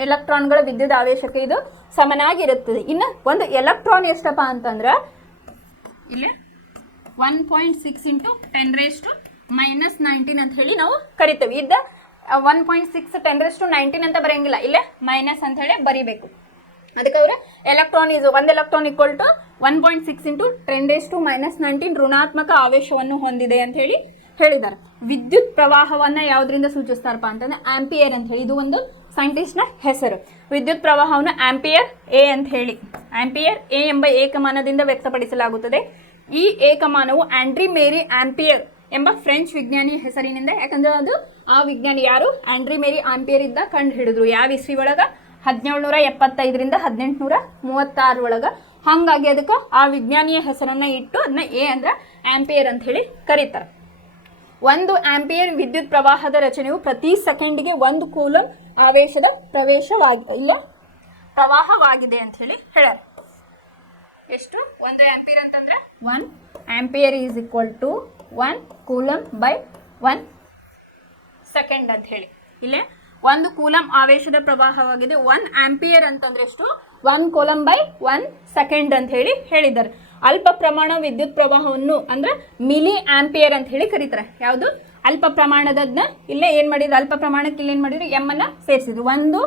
ಎಲೆಕ್ಟ್ರಾನ್ಗಳ ವಿದ್ಯುದಾವೇಶಕ್ಕೆ ಇದು ಸಮನಾಗಿರುತ್ತದೆ. ಇನ್ನು ಒಂದು ಎಲೆಕ್ಟ್ರಾನ್ ಎಷ್ಟಪ್ಪ ಅಂತಂದ್ರೆ ಇಲ್ಲಿ 1.6 × 10⁻⁻19 ಅಂತ ಹೇಳಿ ನಾವು ಕರಿತೇವೆ. ಇದ್ದ 1.6 10⁻19 ಅಂತ ಬರೆಯಂಗಿಲ್ಲ, ಇಲ್ಲೇ ಮೈನಸ್ ಅಂತ ಹೇಳಿ ಬರಿಬೇಕು. ಅದಕ್ಕೆ ಅವ್ರೆ ಎಲೆಕ್ಟ್ರಾನ್ ಒಂದು ಎಲೆಕ್ಟ್ರಾನ್ ಈಕ್ವಲ್ ಟು 1.6 × 10⁻⁻19 ಋಣಾತ್ಮಕ ಆವೇಶವನ್ನು ಹೊಂದಿದೆ ಅಂತ ಹೇಳಿ ಹೇಳಿದ್ದಾರೆ. ವಿದ್ಯುತ್ ಪ್ರವಾಹವನ್ನ ಯಾವುದರಿಂದ ಸೂಚಿಸ್ತಾರಪ್ಪ ಅಂತಂದ್ರೆ ಆಂಪಿಯರ್ ಅಂತ ಹೇಳಿ. ಇದು ಒಂದು ಸೈಂಟಿಸ್ಟ್ನ ಹೆಸರು. ವಿದ್ಯುತ್ ಪ್ರವಾಹವನ್ನು ಆಂಪಿಯರ್ ಎ ಅಂತ ಹೇಳಿ, ಆಂಪಿಯರ್ ಎ ಎಂಬ ಏಕಮಾನದಿಂದ ವ್ಯಕ್ತಪಡಿಸಲಾಗುತ್ತದೆ. ಈ ಏಕಮಾನವು ಆಂಡ್ರಿ ಮೇರಿ ಆಂಪಿಯರ್ ಎಂಬ ಫ್ರೆಂಚ್ ವಿಜ್ಞಾನಿಯ ಹೆಸರಿನಿಂದ, ಯಾಕಂದ್ರೆ ಅದು ಆ ವಿಜ್ಞಾನಿ ಯಾರು? ಆಂಡ್ರಿ ಮೇರಿ ಆಂಪಿಯರ್ ಇದ್ದ ಕಂಡು ಹಿಡಿದ್ರು. ಯಾವ ಇಸ್ವಿ ಒಳಗ? 1775 ರಿಂದ 1836 ಒಳಗ. ಹಾಗಾಗಿ ಅದಕ್ಕೆ ಆ ವಿಜ್ಞಾನಿಯ ಹೆಸರನ್ನ ಇಟ್ಟು ಅದನ್ನ ಎ ಅಂದ್ರೆ ಆಂಪಿಯರ್ ಅಂತ ಹೇಳಿ ಕರೀತಾರೆ. 1 ಆಂಪಿಯರ್ ವಿದ್ಯುತ್ ಪ್ರವಾಹದ ರಚನೆಯು ಪ್ರತಿ ಸೆಕೆಂಡ್ಗೆ 1 ಕೂಲಂಬ್ ಆವೇಶದ ಪ್ರವಾಹವಾಗಿದೆ ಅಂತ ಹೇಳಿ ಹೇಳ್ಯಾರ. ಎಷ್ಟು? 1 ಆಂಪಿಯರ್ ಅಂತಂದ್ರೆ 1 ampere is equal to 1 coulomb by 1 second ಅಂತ ಹೇಳಿ. ಇಲ್ಲೇ 1 ಕೂಲಂಬ್ ಆವೇಶದ ಪ್ರವಾಹವಾಗಿದೆ. 1 ಆಂಪಿಯರ್ ಅಂತಂದ್ರೆ ಎಷ್ಟು? 1 ಕೂಲಂಬ್ ಬೈ 1 ಸೆಕೆಂಡ್ ಅಂತ ಹೇಳಿ ಹೇಳಿದ್ದಾರೆ. ಅಲ್ಪ ಪ್ರಮಾಣ ವಿದ್ಯುತ್ ಪ್ರವಾಹವನ್ನು ಅಂದ್ರೆ ಮಿಲಿ ಆಂಪಿಯರ್ ಅಂತ ಹೇಳಿ ಕರೀತಾರೆ. ಯಾವುದು? ಅಲ್ಪ ಪ್ರಮಾಣದನ್ನ ಇಲ್ಲೇ ಏನ್ ಮಾಡಿದ್ರು? ಅಲ್ಪ ಪ್ರಮಾಣಕ್ಕೆ ಇಲ್ಲಿ ಏನ್ ಮಾಡಿದ್ರು? ಎಮ್ ಅನ್ನ ಸೇರಿಸಿದ್ರು. 1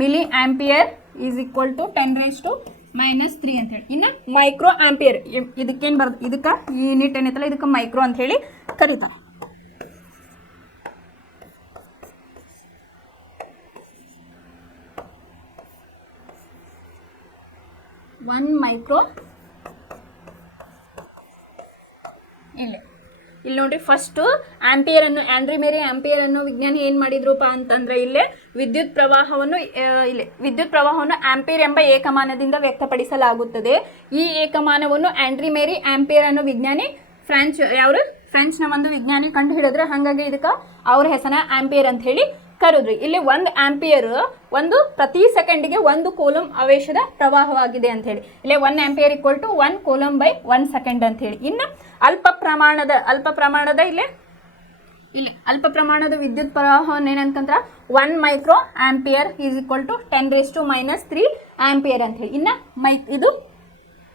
milli ampere is equal to 10⁻³ ಅಂತ ಹೇಳಿ. ಇನ್ನು ಮೈಕ್ರೋ ಆಂಪಿಯರ್ ಇದಕ್ಕೇನು ಬರ್ತದೆ? ಇದಕ್ಕೆ ಈ ಯೂನಿಟ್ ಏನೈತಲ್ಲ ಇದಕ್ಕೆ ಮೈಕ್ರೋ ಅಂತ ಹೇಳಿ ಕರೀತಾರೆ. 1 ಮೈಕ್ರೋ. ಇಲ್ಲಿ ನೋಡ್ರಿ, ಫಸ್ಟ್ ಆಂಪಿಯರ್ ಅನ್ನು ಆಂಡ್ರಿ ಮೇರಿ ಆಂಪಿಯರ್ ಅನ್ನೋ ವಿಜ್ಞಾನಿ ಏನ್ ಮಾಡಿದ್ರಪ್ಪ ಅಂತಂದ್ರೆ ಇಲ್ಲೇ ವಿದ್ಯುತ್ ಪ್ರವಾಹವನ್ನು ಆಂಪಿಯರ್ ಎಂಬ ಏಕಮಾನದಿಂದ ವ್ಯಕ್ತಪಡಿಸಲಾಗುತ್ತದೆ. ಈ ಏಕಮಾನವನ್ನು ಆಂಡ್ರಿ ಮೇರಿ ಆಂಪಿಯರ್ ಅನ್ನೋ ವಿಜ್ಞಾನಿ ಫ್ರೆಂಚ್ನ ಒಂದು ವಿಜ್ಞಾನಿ ಕಂಡು ಹಿಡಿದ್ರೆ, ಹಾಗಾಗಿ ಇದಕ್ಕೆ ಅವ್ರ ಹೆಸರನ್ನ ಆಂಪಿಯರ್ ಅಂತ ಹೇಳಿ ಕರೆದ್ರಿ. ಇಲ್ಲಿ 1 ಆಂಪಿಯರ್ ಪ್ರತಿ ಸೆಕೆಂಡ್ಗೆ 1 ಕೂಲಂಬ್ ಆವೇಶದ ಪ್ರವಾಹವಾಗಿದೆ ಅಂತ ಹೇಳಿ. ಇಲ್ಲಿ 1 ampere equal to 1 coulomb by 1 second ಅಂತ ಹೇಳಿ. ಇನ್ನು ಅಲ್ಪ ಪ್ರಮಾಣದ ವಿದ್ಯುತ್ ಪ್ರವಾಹವನ್ನು ಏನಂತಂದ್ರ 1 micro ampere is equal to 10⁻³ ampere ಅಂತ ಹೇಳಿ. ಇನ್ನು ಇದು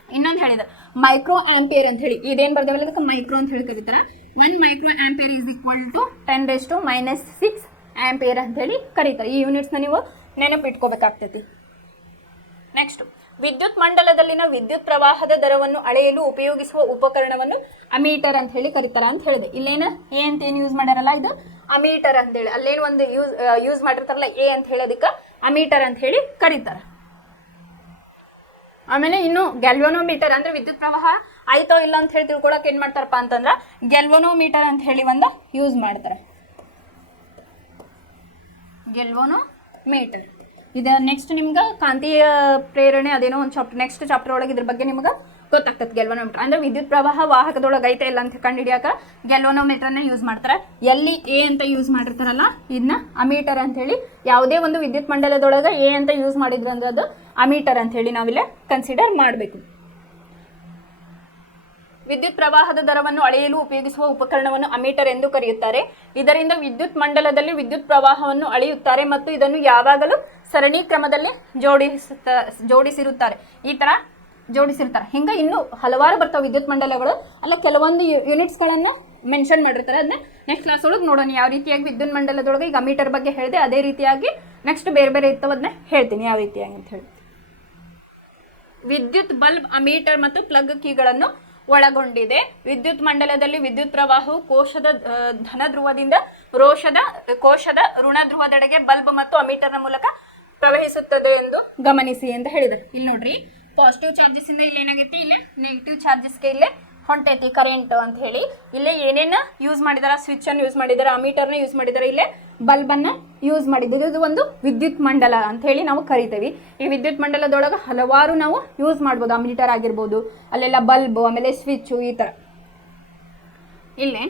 ಇನ್ನೊಂದು ಹೇಳಿದ ಮೈಕ್ರೋ ಆಂಪಿಯರ್ ಅಂತ ಹೇಳಿ. ಇದೇನು ಬರ್ದೇವಲ್ಲ ಅದಕ್ಕೆ ಮೈಕ್ರೋ ಅಂತ ಹೇಳಿ ಕರೀತಾರೆ. 1 micro ampere is equal to 10⁻⁻6 ampere ಅಂತ ಹೇಳಿ ಕರೀತಾರೆ. ಈ ಯೂನಿಟ್ಸ್ನ ನೀವು ನೆನಪಿಟ್ಕೋಬೇಕಾಗ್ತೈತಿ. ನೆಕ್ಸ್ಟ್, ವಿದ್ಯುತ್ ಮಂಡಲದಲ್ಲಿನ ವಿದ್ಯುತ್ ಪ್ರವಾಹದ ದರವನ್ನು ಅಳೆಯಲು ಉಪಯೋಗಿಸುವ ಉಪಕರಣವನ್ನು ಅಮೀಟರ್ ಅಂತ ಹೇಳಿ ಕರೀತಾರ ಅಂತ ಹೇಳಿದೆ. ಇಲ್ಲೇನು ಎ ಅಂತ ಏನು ಯೂಸ್ ಮಾಡ್ಯಾರಲ್ಲ, ಇದು ಅಮೀಟರ್ ಅಂತ ಹೇಳಿ. ಅಲ್ಲೇನು ಒಂದು ಯೂಸ್ ಮಾಡಿರ್ತಾರಲ್ಲ ಎ ಅಂತ ಹೇಳೋದಕ್ಕೆ ಅಮೀಟರ್ ಅಂತ ಹೇಳಿ ಕರೀತಾರೆ. ಆಮೇಲೆ ಇನ್ನು ಗ್ಯಾಲ್ವನೋಮೀಟರ್ ಅಂದ್ರೆ ವಿದ್ಯುತ್ ಪ್ರವಾಹ ಆಯ್ತೋ ಇಲ್ಲ ಅಂತ ಹೇಳಿ ತಿಳ್ಕೊಳಕ್ ಏನ್ ಮಾಡ್ತಾರಪ್ಪ ಅಂತಂದ್ರೆ ಗ್ಯಾಲ್ವನೋಮೀಟರ್ ಅಂತ ಹೇಳಿ ಒಂದು ಯೂಸ್ ಮಾಡ್ತಾರೆ. ಗ್ಯಾಲ್ವನೋಮೀಟರ್ ಇದು ನೆಕ್ಸ್ಟ್ ನಿಮ್ಗೆ ಕಾಂತೀಯ ಪ್ರೇರಣೆ ಅದೇನೋ ಒಂದು ನೆಕ್ಸ್ಟ್ ಚಾಪ್ಟರ್ ಒಳಗೆ ಇದ್ರ ಬಗ್ಗೆ ನಿಮ್ಗೆ ಗೊತ್ತಾಗ್ತದೆ. ಗ್ಯಾಲ್ವನೋಮೀಟರ್ ಅಂದ್ರೆ ವಿದ್ಯುತ್ ಪ್ರವಾಹ ವಾಹಕದೊಳಗೆ ಐತೆ ಇಲ್ಲ ಅಂತ ಕಂಡುಹಿಡಿಯಾಕ ಗ್ಯಾಲ್ವನೋಮೀಟರ್ನ ಯೂಸ್ ಮಾಡ್ತಾರೆ. ಎಲ್ಲಿ ಎ ಅಂತ ಯೂಸ್ ಮಾಡಿರ್ತಾರಲ್ಲ ಇದನ್ನ ಅಮೀಟರ್ ಅಂತ ಹೇಳಿ. ಯಾವುದೇ ಒಂದು ವಿದ್ಯುತ್ ಮಂಡಲದೊಳಗೆ ಎ ಅಂತ ಯೂಸ್ ಮಾಡಿದ್ರು ಅಂದ್ರೆ ಅದು ಅಮೀಟರ್ ಅಂತ ಹೇಳಿ ನಾವಿಲ್ಲೇ ಕನ್ಸಿಡರ್ ಮಾಡಬೇಕು. ವಿದ್ಯುತ್ ಪ್ರವಾಹದ ದರವನ್ನು ಅಳೆಯಲು ಉಪಯೋಗಿಸುವ ಉಪಕರಣವನ್ನು ಅಮೀಟರ್ ಎಂದು ಕರೆಯುತ್ತಾರೆ. ಇದರಿಂದ ವಿದ್ಯುತ್ ಮಂಡಲದಲ್ಲಿ ವಿದ್ಯುತ್ ಪ್ರವಾಹವನ್ನು ಅಳೆಯುತ್ತಾರೆ ಮತ್ತು ಇದನ್ನು ಯಾವಾಗಲೂ ಸರಣಿ ಕ್ರಮದಲ್ಲಿ ಜೋಡಿಸಿರುತ್ತಾರೆ. ಈ ತರ ಜೋಡಿಸಿರ್ತಾರೆ. ಹಿಂಗೆ ಇನ್ನೂ ಹಲವಾರು ಬರ್ತಾವೆ ವಿದ್ಯುತ್ ಮಂಡಲಗಳು. ಅಲ್ಲ ಕೆಲವೊಂದು ಯೂನಿಟ್ಸ್ಗಳನ್ನು ಮೆನ್ಷನ್ ಮಾಡಿರ್ತಾರೆ. ಅದನ್ನ ನೆಕ್ಸ್ಟ್ ಕ್ಲಾಸ್ ಒಳಗೆ ನೋಡೋಣ ಯಾವ ರೀತಿಯಾಗಿ ವಿದ್ಯುತ್ ಮಂಡಲದೊಳಗೆ ಈಗ ಅಮೀಟರ್ ಬಗ್ಗೆ ಹೇಳಿದೆ ಅದೇ ರೀತಿಯಾಗಿ ನೆಕ್ಸ್ಟ್ ಬೇರೆ ಬೇರೆ ಇರ್ತವನ್ನ ಹೇಳ್ತೀನಿ ಯಾವ ರೀತಿಯಾಗಿ ಅಂತ ಹೇಳಿ. ವಿದ್ಯುತ್ ಬಲ್ಬ್, ಅಮೀಟರ್ ಮತ್ತು ಪ್ಲಗ್ ಕೀಗಳನ್ನು ಒಳಗೊಂಡಿದೆ. ವಿದ್ಯುತ್ ಮಂಡಲದಲ್ಲಿ ವಿದ್ಯುತ್ ಪ್ರವಾಹವು ಕೋಶದ ಧನ ಧ್ರುವದಿಂದ ಕೋಶದ ಋಣ ಧ್ರುವದೆಡೆಗೆ ಬಲ್ಬ್ ಮತ್ತು ಅಮೀಟರ್ನ ಮೂಲಕ ಪ್ರವಹಿಸುತ್ತದೆ ಎಂದು ಗಮನಿಸಿ ಅಂತ ಹೇಳಿದ್ದಾರೆ. ಇಲ್ಲಿ ನೋಡ್ರಿ, ಪಾಸಿಟಿವ್ ಚಾರ್ಜಸ್ ಇಂದ ಇಲ್ಲಿ ಏನಾಗೈತಿ, ಇಲ್ಲಿ ನೆಗೆಟಿವ್ ಚಾರ್ಜಸ್ಗೆ ಇಲ್ಲೇ ಹೊಂಟೈತಿ ಕರೆಂಟ್ ಅಂತ ಹೇಳಿ. ಇಲ್ಲೇ ಏನೇನು ಯೂಸ್ ಮಾಡಿದಾರ, ಸ್ವಿಚ್ ಅನ್ನು ಯೂಸ್ ಮಾಡಿದಾರೆ, ಅಮೀಟರ್ನ ಯೂಸ್ ಮಾಡಿದಾರೆ, ಇಲ್ಲೇ ಬಲ್ಬನ್ನು ಯೂಸ್ ಮಾಡಿದ್ದೀವಿ. ಇದು ಒಂದು ವಿದ್ಯುತ್ ಮಂಡಲ ಅಂತ ಹೇಳಿ ನಾವು ಕರಿತೀವಿ. ಈ ವಿದ್ಯುತ್ ಮಂಡಲದೊಳಗೆ ಹಲವಾರು ನಾವು ಯೂಸ್ ಮಾಡ್ಬೋದು. ಅಮೀಟರ್ ಆಗಿರ್ಬೋದು, ಅಲ್ಲೆಲ್ಲ ಬಲ್ಬು, ಆಮೇಲೆ ಸ್ವಿಚ್ಚು, ಈ ಥರ. ಇಲ್ಲೇ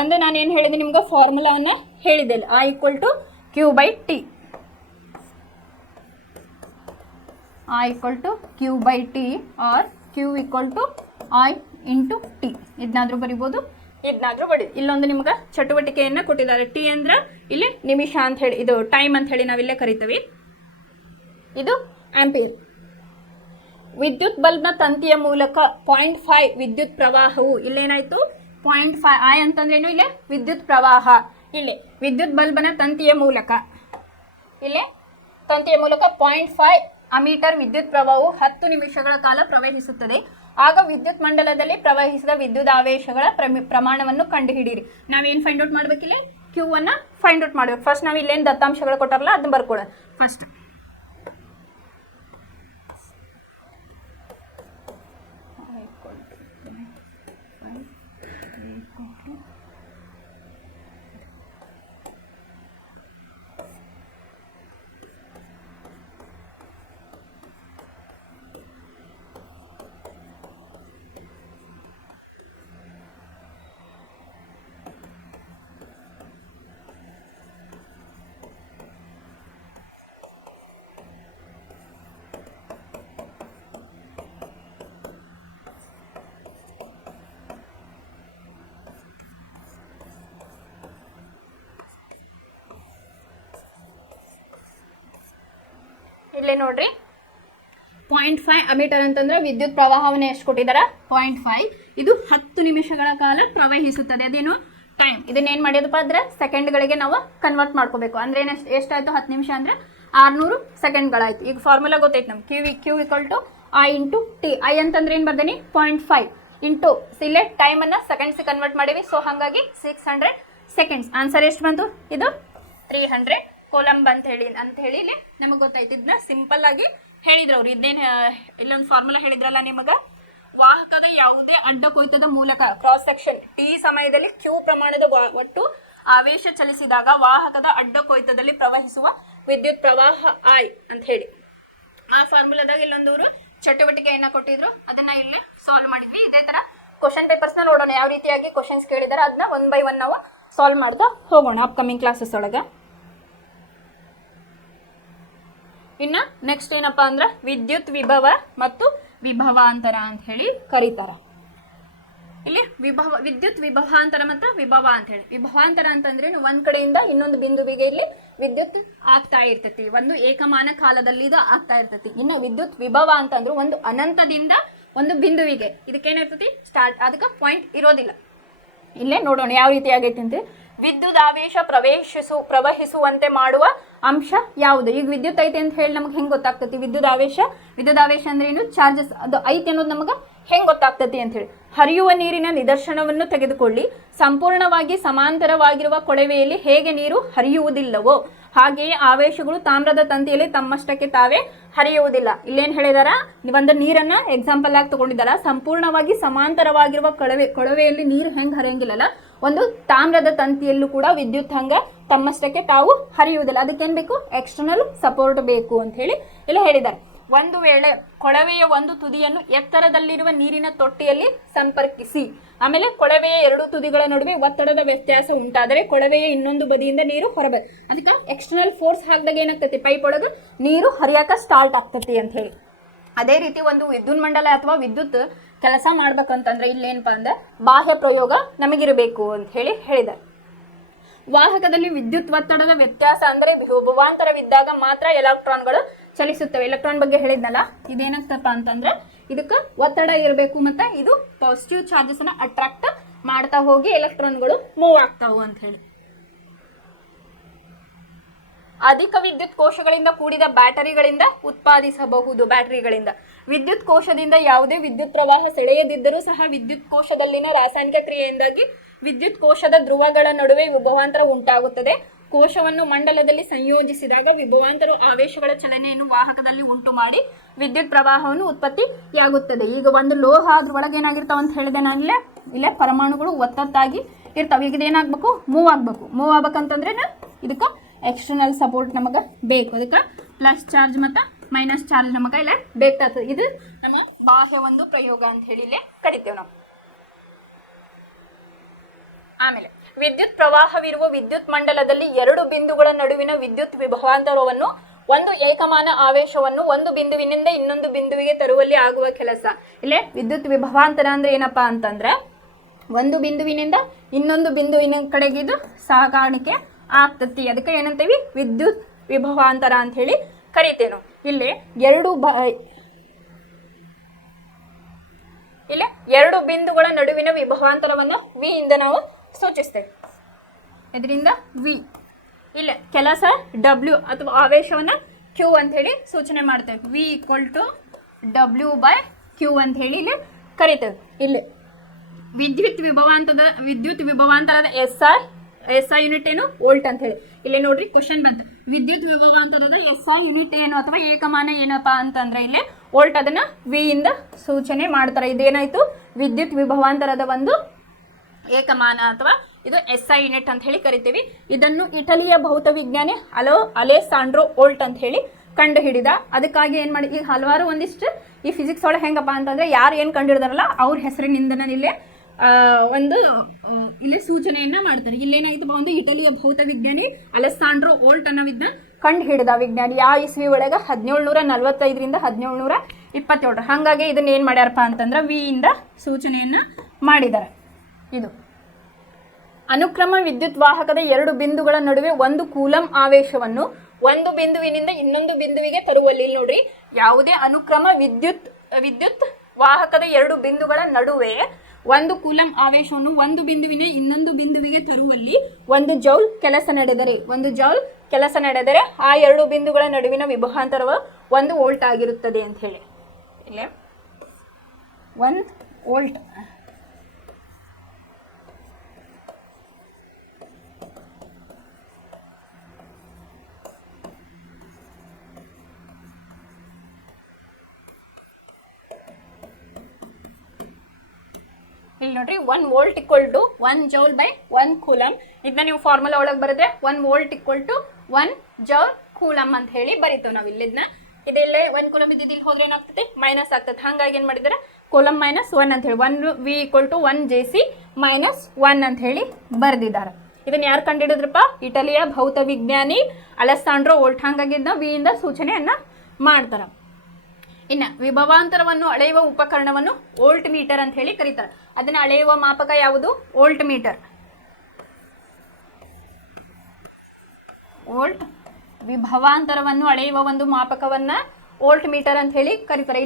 ಒಂದು ನಾನೇನು ಹೇಳಿದೆ ನಿಮ್ಗೆ ಫಾರ್ಮುಲಾವನ್ನು ಹೇಳಿದೆ, I = Q/T. I = Q/T or Q = I × T. ಇದನ್ನಾದ್ರೂ ಬರಿಬೋದು, ಇದನ್ನಾದ್ರೂ ಬಡಿ. ಇಲ್ಲೊಂದು ನಿಮ್ಗೆ ಚಟುವಟಿಕೆಯನ್ನು ಕೊಟ್ಟಿದ್ದಾರೆ. ಟಿ ಅಂದ್ರೆ ಇಲ್ಲಿ ನಿಮಿಷ ಅಂತ ಹೇಳಿ, ಇದು ಟೈಮ್ ಅಂತ ಹೇಳಿ ನಾವಿಲ್ಲೇ ಕರಿತೀವಿ. ಇದು ಆಂಪಿಯರ್. ವಿದ್ಯುತ್ ಬಲ್ಬ್ನ ತಂತಿಯ ಮೂಲಕ 0.5 ವಿದ್ಯುತ್ ಪ್ರವಾಹವು, ಇಲ್ಲೇನಾಯ್ತು 0.5. I ಅಂತಂದ್ರೇನು, ಇಲ್ಲೇ ವಿದ್ಯುತ್ ಪ್ರವಾಹ. ಇಲ್ಲಿ ವಿದ್ಯುತ್ ಬಲ್ಬ್ನ ತಂತಿಯ ಮೂಲಕ, ಇಲ್ಲೇ ತಂತಿಯ ಮೂಲಕ 0.5 ಅಮೀಟರ್ ವಿದ್ಯುತ್ ಪ್ರವಾಹವು 10 ನಿಮಿಷಗಳ ಕಾಲ ಪ್ರವಹಿಸುತ್ತದೆ. ಆಗ ವಿದ್ಯುತ್ ಮಂಡಲದಲ್ಲಿ ಪ್ರವಹಿಸಿದ ವಿದ್ಯುದಾವೇಶಗಳ ಪ್ರಮಾಣವನ್ನು ಕಂಡುಹಿಡಿಯಿರಿ. ನಾವೇನು ಫೈಂಡ್ ಔಟ್ ಮಾಡ್ಬೇಕಿಲ್ಲ, ಕ್ಯೂ ಅನ್ನು ಫೈಂಡ್ ಔಟ್ ಮಾಡ್ಬೇಕು. ಫಸ್ಟ್ ನಾವು ಇಲ್ಲೇನು ದತ್ತಾಂಶಗಳು ಕೊಟ್ಟಾರಲ್ಲ ಅದನ್ನ ಬರ್ಕೊಳ್ಳೋಣ. ಫಸ್ಟ್ ಇಲ್ಲೇ ನೋಡ್ರಿ 0.5 ಅಮೀಟರ್ ಅಂತಂದ್ರೆ ವಿದ್ಯುತ್ ಪ್ರವಾಹವನ್ನು ಎಷ್ಟು ಕೊಟ್ಟಿದ್ದಾರೆ, 0.5. ಇದು 10 ನಿಮಿಷಗಳ ಕಾಲ ಪ್ರವಹಿಸುತ್ತದೆ. ಅದೇನು ಟೈಮ್. ಇದನ್ನೇನು ಮಾಡಿದಪ್ಪ ಅಂದ್ರೆ ಸೆಕೆಂಡ್ಗಳಿಗೆ ನಾವು ಕನ್ವರ್ಟ್ ಮಾಡ್ಕೋಬೇಕು. ಅಂದ್ರೆ ಎಷ್ಟಾಯ್ತು, 10 ನಿಮಿಷ ಅಂದ್ರೆ 600 ಸೆಕೆಂಡ್ಗಳಾಯ್ತು. ಈಗ ಫಾರ್ಮುಲಾ ಗೊತ್ತೈತೆ ನಮ್ಗೆ. Q = I × T. I ಅಂತಂದ್ರೆ ಏನು ಬರ್ದೇನಿ, 0.5 ಇಂಟು ಇಲ್ಲೇ ಟೈಮನ್ನು ಸೆಕೆಂಡ್ಸ್ ಕನ್ವರ್ಟ್ ಮಾಡೀವಿ. ಸೊ ಹಾಗಾಗಿ 600 ಸೆಕೆಂಡ್ಸ್. ಆನ್ಸರ್ ಎಷ್ಟು ಬಂತು, ಇದು 300 ಕೂಲಂಬ್ ಅಂತ ಹೇಳಿ ಇಲ್ಲಿ ನಮಗೆ ಗೊತ್ತಾಯ್ತು. ಇದನ್ನ ಸಿಂಪಲ್ ಆಗಿ ಹೇಳಿದ್ರು ಅವ್ರು. ಇದೇನು ಇಲ್ಲೊಂದು ಫಾರ್ಮುಲಾ ಹೇಳಿದ್ರಲ್ಲ ನಿಮಗೆ, ವಾಹಕದ ಯಾವುದೇ ಅಡ್ಡ ಕೊಯ್ತದ ಮೂಲಕ ಕ್ರಾಸ್ ಸೆಕ್ಷನ್ T ಸಮಯದಲ್ಲಿ Q ಪ್ರಮಾಣದ ಒಟ್ಟು ಆವೇಶ ಚಲಿಸಿದಾಗ ವಾಹಕದ ಅಡ್ಡ ಕೊಯ್ತದಲ್ಲಿ ಪ್ರವಹಿಸುವ ವಿದ್ಯುತ್ ಪ್ರವಾಹ I ಅಂತ ಹೇಳಿ. ಆ ಫಾರ್ಮುಲಾದಾಗ ಇಲ್ಲೊಂದವರು ಚಟುವಟಿಕೆಯನ್ನ ಕೊಟ್ಟಿದ್ರು, ಅದನ್ನ ಇಲ್ಲೇ ಸಾಲ್ವ್ ಮಾಡಿದ್ವಿ. ಇದೇ ತರ ಕ್ವಶನ್ ಪೇಪರ್ಸ್ನ ನೋಡೋಣ, ಯಾವ ರೀತಿಯಾಗಿ ಕ್ವಶನ್ಸ್ ಕೇಳಿದಾರೆ ಅದನ್ನ 1 by 1 ನಾವು ಸಾಲ್ವ್ ಮಾಡ್ತಾ ಹೋಗೋಣ ಅಪ್ಕಮಿಂಗ್ ಕ್ಲಾಸಸ್ ಒಳಗೆ. ಇನ್ನು ನೆಕ್ಸ್ಟ್ ಏನಪ್ಪಾ ಅಂದ್ರೆ ವಿದ್ಯುತ್ ವಿಭವ ಮತ್ತು ವಿಭವಾಂತರ ಅಂತ ಹೇಳಿ ಕರೀತಾರ. ಇಲ್ಲಿ ವಿದ್ಯುತ್ ವಿಭವಾಂತರ ಮತ್ತು ವಿಭವ ಅಂತ ಹೇಳಿ. ವಿಭವಾಂತರ ಅಂತಂದ್ರೆ ಒಂದ್ ಕಡೆಯಿಂದ ಇನ್ನೊಂದು ಬಿಂದುವಿಗೆ ಇಲ್ಲಿ ವಿದ್ಯುತ್ ಆಗ್ತಾ ಇರ್ತೈತಿ, ಒಂದು ಏಕಮಾನ ಕಾಲದಲ್ಲಿ ಇದು ಆಗ್ತಾ ಇರ್ತೈತಿ. ಇನ್ನು ವಿದ್ಯುತ್ ವಿಭವ ಅಂತಂದ್ರೆ ಒಂದು ಅನಂತದಿಂದ ಒಂದು ಬಿಂದುವಿಗೆ, ಇದಕ್ಕೇನಿರ್ತೈತಿ ಸ್ಟಾರ್ಟ್, ಅದಕ್ಕೆ ಪಾಯಿಂಟ್ ಇರೋದಿಲ್ಲ. ಇಲ್ಲೇ ನೋಡೋಣ ಯಾವ ರೀತಿ ಆಗೈತಿ ಅಂತ. ವಿದ್ಯುದಾವೇಶ ಪ್ರವಹಿಸುವಂತೆ ಮಾಡುವ ಅಂಶ ಯಾವುದು? ಈಗ ವಿದ್ಯುತ್ ಐತೆ ಅಂತ ಹೇಳಿ ನಮ್ಗೆ ಹೆಂಗೆ ಗೊತ್ತಾಗ್ತೈತಿ? ವಿದ್ಯುದಾವೇಶ ಅಂದ್ರೆ ಏನು, ಚಾರ್ಜಸ್ ಅದು ಐತೆ ಅನ್ನೋದು ನಮಗೆ ಹೆಂಗೆ ಗೊತ್ತಾಗ್ತೈತಿ ಅಂತ ಹೇಳಿ. ಹರಿಯುವ ನೀರಿನ ನಿದರ್ಶನವನ್ನು ತೆಗೆದುಕೊಳ್ಳಿ. ಸಂಪೂರ್ಣವಾಗಿ ಸಮಾಂತರವಾಗಿರುವ ಕೊಳವೆಯಲ್ಲಿ ಹೇಗೆ ನೀರು ಹರಿಯುವುದಿಲ್ಲವೋ ಹಾಗೆಯೇ ಆವೇಶಗಳು ತಾಮ್ರದ ತಂತಿಯಲ್ಲಿ ತಮ್ಮಷ್ಟಕ್ಕೆ ತಾವೇ ಹರಿಯುವುದಿಲ್ಲ. ಇಲ್ಲೇನು ಹೇಳಿದಾರ, ಒಂದು ನೀರನ್ನ ಎಕ್ಸಾಂಪಲ್ ಆಗಿ ತಗೊಂಡಿದ್ದಾರ. ಸಂಪೂರ್ಣವಾಗಿ ಸಮಾಂತರವಾಗಿರುವ ಕೊಳವೆಯಲ್ಲಿ ನೀರು ಹೆಂಗೆ ಹರಿಯಂಗಿಲ್ಲಲ್ಲ, ಒಂದು ತಾಮ್ರದ ತಂತಿಯಲ್ಲೂ ಕೂಡ ವಿದ್ಯುತ್ ಹಂಗ ತಮ್ಮಷ್ಟಕ್ಕೆ ತಾವು ಹರಿಯುವುದಿಲ್ಲ. ಅದಕ್ಕೇನು ಬೇಕು, ಎಕ್ಸ್ಟರ್ನಲ್ ಸಪೋರ್ಟ್ ಬೇಕು ಅಂತ ಹೇಳಿ ಇಲ್ಲಿ ಹೇಳಿದ್ದಾರೆ. ಒಂದು ವೇಳೆ ಕೊಳವೆಯ ಒಂದು ತುದಿಯನ್ನು ಎತ್ತರದಲ್ಲಿರುವ ನೀರಿನ ತೊಟ್ಟಿಯಲ್ಲಿ ಸಂಪರ್ಕಿಸಿ, ಆಮೇಲೆ ಕೊಳವೆಯ 2 ತುದಿಗಳ ನಡುವೆ ಒತ್ತಡದ ವ್ಯತ್ಯಾಸ ಉಂಟಾದರೆ ಕೊಳವೆಯ ಇನ್ನೊಂದು ಬದಿಯಿಂದ ನೀರು ಹೊರಬೇಕು. ಅದಕ್ಕೆ ಎಕ್ಸ್ಟರ್ನಲ್ ಫೋರ್ಸ್ ಹಾಕಿದಾಗ ಏನಾಗ್ತೈತಿ, ಪೈಪ್ ಒಳಗೆ ನೀರು ಹರಿಯಾಕ ಸ್ಟಾರ್ಟ್ ಆಗ್ತೈತಿ ಅಂತ ಹೇಳಿ. ಅದೇ ರೀತಿ ಒಂದು ವಿದ್ಯುತ್ ಮಂಡಲ ಅಥವಾ ವಿದ್ಯುತ್ ಕೆಲಸ ಮಾಡ್ಬೇಕಂತಂದ್ರೆ ಇಲ್ಲೇನಪ್ಪ ಅಂದ್ರೆ ಬಾಹ್ಯ ಪ್ರಯೋಗ ನಮಗಿರಬೇಕು ಅಂತ ಹೇಳಿ ಹೇಳಿದ್ದಾರೆ. ವಾಹಕದಲ್ಲಿ ವಿದ್ಯುತ್ ಒತ್ತಡದ ವ್ಯತ್ಯಾಸ ಅಂದರೆ ವಿಭವಾಂತರವಿದ್ದಾಗ ಮಾತ್ರ ಎಲೆಕ್ಟ್ರಾನ್ಗಳು ಚಲಿಸುತ್ತವೆ. ಎಲೆಕ್ಟ್ರಾನ್ ಬಗ್ಗೆ ಹೇಳಿದ್ನಲ್ಲ, ಇದೇನಾಗ್ತಪ್ಪ ಅಂತಂದ್ರೆ ಇದಕ್ಕೆ ಒತ್ತಡ ಇರಬೇಕು ಮತ್ತೆ ಇದು ಪಾಸಿಟಿವ್ ಚಾರ್ಜಸ್ ಅನ್ನ ಅಟ್ರಾಕ್ಟ್ ಮಾಡ್ತಾ ಹೋಗಿ ಎಲೆಕ್ಟ್ರಾನ್ಗಳು ಮೂವ್ ಆಗ್ತಾವು ಅಂತ ಹೇಳಿ. ಅಧಿಕ ವಿದ್ಯುತ್ ಕೋಶಗಳಿಂದ ಕೂಡಿದ ಬ್ಯಾಟರಿಗಳಿಂದ ಉತ್ಪಾದಿಸಬಹುದು. ಬ್ಯಾಟರಿಗಳಿಂದ ವಿದ್ಯುತ್ ಕೋಶದಿಂದ ಯಾವುದೇ ವಿದ್ಯುತ್ ಪ್ರವಾಹ ಸೆಳೆಯದಿದ್ದರೂ ಸಹ ವಿದ್ಯುತ್ ಕೋಶದಲ್ಲಿನ ರಾಸಾಯನಿಕ ಕ್ರಿಯೆಯಿಂದಾಗಿ ವಿದ್ಯುತ್ ಕೋಶದ ಧ್ರುವಗಳ ನಡುವೆ ವಿಭವಾಂತರ ಉಂಟಾಗುತ್ತದೆ. ಕೋಶವನ್ನು ಮಂಡಲದಲ್ಲಿ ಸಂಯೋಜಿಸಿದಾಗ ವಿಭವಾಂತರ ಆವೇಶಗಳ ಚಲನೆಯನ್ನು ವಾಹಕದಲ್ಲಿ ಉಂಟು ಮಾಡಿ ವಿದ್ಯುತ್ ಪ್ರವಾಹವನ್ನು ಉತ್ಪತ್ತಿಯಾಗುತ್ತದೆ. ಈಗ ಒಂದು ಲೋಹ ಅದ್ರೊಳಗೆ ಏನಾಗಿರ್ತಾವ ಅಂತ ಹೇಳಿದೆ ನಾನು ಇಲ್ಲೇ ಪರಮಾಣುಗಳು ಒತ್ತೊತ್ತಾಗಿ ಇರ್ತಾವೆ. ಈಗ ಇದೇನಾಗಬೇಕು, ಮೂವ್ ಆಗ್ಬೇಕಂತಂದ್ರೆ ಇದಕ್ಕೆ ಎಕ್ಸ್ಟರ್ನಲ್ ಸಪೋರ್ಟ್ ನಮಗೆ ಬೇಕು. ಅದಕ್ಕೆ ಪ್ಲಸ್ ಚಾರ್ಜ್ ಮತ್ತು ಮೈನಸ್ ಚಾರ್ಜ್ ನಮಗೆ ಇಲ್ಲೇ ಬೇಕಾಗ್ತದೆ. ಇದು ನಮ್ಮ ಬಾಹ್ಯ ಒಂದು ಪ್ರಯೋಗ ಅಂತ ಹೇಳಿ ಇಲ್ಲೇ ಕರಿತೇವೆ ನಾವು. ಆಮೇಲೆ ವಿದ್ಯುತ್ ಪ್ರವಾಹವಿರುವ ವಿದ್ಯುತ್ ಮಂಡಲದಲ್ಲಿ ಎರಡು ಬಿಂದುಗಳ ನಡುವಿನ ವಿದ್ಯುತ್ ವಿಭವಾಂತರವನ್ನು ಒಂದು ಏಕಮಾನ ಆವೇಶವನ್ನು ಒಂದು ಬಿಂದುವಿನಿಂದ ಇನ್ನೊಂದು ಬಿಂದುವಿಗೆ ತರುವಲ್ಲಿ ಆಗುವ ಕೆಲಸ. ಇಲ್ಲೇ ವಿದ್ಯುತ್ ವಿಭವಾಂತರ ಅಂದ್ರೆ ಏನಪ್ಪಾ ಅಂತಂದ್ರೆ ಒಂದು ಬಿಂದುವಿನಿಂದ ಇನ್ನೊಂದು ಬಿಂದುವಿನ ಕಡೆಗೆ ಇದು ಸಾಗಾಣಿಕೆ ಆಗ್ತತಿ. ಅದಕ್ಕೆ ಏನಂತೀವಿ, ವಿದ್ಯುತ್ ವಿಭವಾಂತರ ಅಂತ ಹೇಳಿ ಕರಿತೇವೆ ನಾವು. ಇಲ್ಲಿ ಎರಡು ಬಿಂದುಗಳ ನಡುವಿನ ವಿಭವಾಂತರವನ್ನು ವಿ ಇಂದ ನಾವು ಸೂಚಿಸ್ತೇವೆ. ಇದರಿಂದ ವಿ. ಇಲ್ಲ ಕೆಲಸ ಡಬ್ಲ್ಯೂ ಅಥವಾ ಆವೇಶವನ್ನು ಕ್ಯೂ ಅಂತ ಹೇಳಿ ಸೂಚನೆ ಮಾಡ್ತೇವೆ. ವಿ =W/Q ಅಂತ ಹೇಳಿ ಇಲ್ಲಿ ಕರಿತೇವೆ. ಇಲ್ಲಿ ವಿದ್ಯುತ್ ವಿಭವಾಂತರದ SI ಯೂನಿಟ್ ಏನು, ವೋಲ್ಟ್ ಅಂತ ಹೇಳಿ. ಇಲ್ಲಿ ನೋಡ್ರಿ ಕ್ವಶನ್ ಬಂತು, ವಿದ್ಯುತ್ ವಿಭವಾಂತರದ SI ಯೂನಿಟ್ ಏನು ಅಥವಾ ಏಕಮಾನ ಏನಪ್ಪಾ ಅಂತಂದ್ರೆ ಇಲ್ಲಿ ವೋಲ್ಟ್. ಅದನ್ನ ವಿ ಇಂದ ಸೂಚನೆ ಮಾಡ್ತಾರೆ. ಇದೇನಾಯ್ತು, ವಿದ್ಯುತ್ ವಿಭವಾಂತರದ ಒಂದು ಏಕಮಾನ ಅಥವಾ ಇದು SI ಯೂನಿಟ್ ಅಂತ ಹೇಳಿ ಕರಿತೀವಿ. ಇದನ್ನು ಇಟಲಿಯ ಭೌತವಿಜ್ಞಾನಿ ಅಲೆಸಾಂಡ್ರೋ ವೋಲ್ಟ್ ಅಂತ ಹೇಳಿ ಕಂಡು ಹಿಡಿದ. ಅದಕ್ಕಾಗಿ ಏನ್ ಮಾಡಿ, ಈಗ ಹಲವಾರು ಒಂದಿಷ್ಟು ಈ ಫಿಸಿಕ್ಸ್ ಒಳಗೆ ಹೆಂಗಪ್ಪ ಅಂತಂದ್ರೆ ಯಾರು ಏನು ಕಂಡು ಹಿಡಿದಾರಲ್ಲ ಅವ್ರ ಹೆಸರಿನಿಂದ ಇಲ್ಲೇ ಇಲ್ಲಿ ಸೂಚನೆಯನ್ನ ಮಾಡ್ತಾರೆ. ಇಲ್ಲೇನಾಯ್ತು, ಒಂದು ಇಟಲಿಯ ಭೌತವಿಜ್ಞಾನಿ ಅಲೆಸಾಂಡ್ರೋ ವೋಲ್ಟ್ ಅನ್ನೋವಿದ್ನ ಕಂಡು ಹಿಡಿದ ವಿಜ್ಞಾನಿ. ಯಾವ ಇಸ್ವಿ ಒಳಗೆ 1745ರಿಂದ 1727. ಹಾಗಾಗಿ ಇದನ್ನ ಏನ್ ಮಾಡ್ಯಾರಪ್ಪ ಅಂತಂದ್ರೆ ವಿ ಇಂದ ಸೂಚನೆಯನ್ನ ಮಾಡಿದ್ದಾರೆ. ಇದು ಅನುಕ್ರಮ ವಿದ್ಯುತ್ ವಾಹಕದ ಎರಡು ಬಿಂದುಗಳ ನಡುವೆ ಒಂದು ಕೂಲಂ ಆವೇಶವನ್ನು ಒಂದು ಬಿಂದುವಿನಿಂದ ಇನ್ನೊಂದು ಬಿಂದುವಿಗೆ ತರುವಲ್ಲಿ. ನೋಡ್ರಿ, ಯಾವುದೇ ಅನುಕ್ರಮ ವಿದ್ಯುತ್ ವಾಹಕದ ಎರಡು ಬಿಂದುಗಳ ನಡುವೆ ಒಂದು ಕೂಲಂ ಆವೇಶವನ್ನು ಒಂದು ಬಿಂದುವಿನ ಇನ್ನೊಂದು ಬಿಂದುವಿಗೆ ತರುವಲ್ಲಿ ಒಂದು ಜೌಲ್ ಕೆಲಸ ನಡೆದರೆ ಆ ಎರಡು ಬಿಂದುಗಳ ನಡುವಿನ ವಿಭವಾಂತರವು 1 ವೋಲ್ಟ್ ಆಗಿರುತ್ತದೆ ಅಂತ ಹೇಳಿ. ಇಲ್ಲೇ 1 ವೋಲ್ಟ್. ಇಲ್ಲಿ ನೋಡ್ರಿ, 1 ವೋಲ್ಟ್ = 1 ಜೌಲ್ / 1 ಕೂಲಂ. ಇದನ್ನ ನೀವು ಫಾರ್ಮುಲಾ ಒಳಗೆ ಬರೆದ್ರೆ 1 ವೋಲ್ಟ್ = 1 ಜೌಲ್ ಕೂಲಂ ಅಂತ ಹೇಳಿ ಬರೀತೇವೆ ನಾವು. ಇಲ್ಲಿದ್ನ ಇದೆಲ್ಲ 1 ಕೂಲಂ ಇದ್ದಿದ್ದು ಇಲ್ಲಿ ಹೋದ್ರೆ ಏನಾಗ್ತದೆ, ಮೈನಸ್ ಆಗ್ತದೆ. ಹಾಗಾಗಿ ಏನ್ ಮಾಡಿದಾರೆ, ಕೂಲಂ -1 ಅಂತ ಹೇಳಿ 1 V = 1 JC -1 ಅಂತ ಹೇಳಿ ಬರೆದಿದ್ದಾರೆ. ಇದನ್ನ ಯಾರು ಕಂಡುಹಿಡಿದ್ರಪ್ಪ, ಇಟಲಿಯ ಭೌತವಿಜ್ಞಾನಿ ಅಲೆಸಾಂಡ್ರೋ ವೋಲ್ಟ್. ಹಾಗಾಗಿ ಇದನ್ನ ವಿ ಇಂದ ಸೂಚನೆಯನ್ನ ಮಾಡ್ತಾರೆ. ಇನ್ನು ವಿಭವಾಂತರವನ್ನು ಅಳೆಯುವ ಉಪಕರಣವನ್ನು ವೋಲ್ಟ್ ಮೀಟರ್ ಅಂತ ಹೇಳಿ ಕರೀತಾರೆ. ಅದನ್ನ ಅಳೆಯುವ ಮಾಪಕ ಯಾವುದು, ವೋಲ್ಟ್ ಮೀಟರ್. ವೋಲ್ಟ್ ವಿಭವಾಂತರವನ್ನು ಅಳೆಯುವ ಒಂದು ಮಾಪಕವನ್ನ ವೋಲ್ಟ್ ಮೀಟರ್ ಅಂತ ಹೇಳಿ ಕರೀತಾರೆ.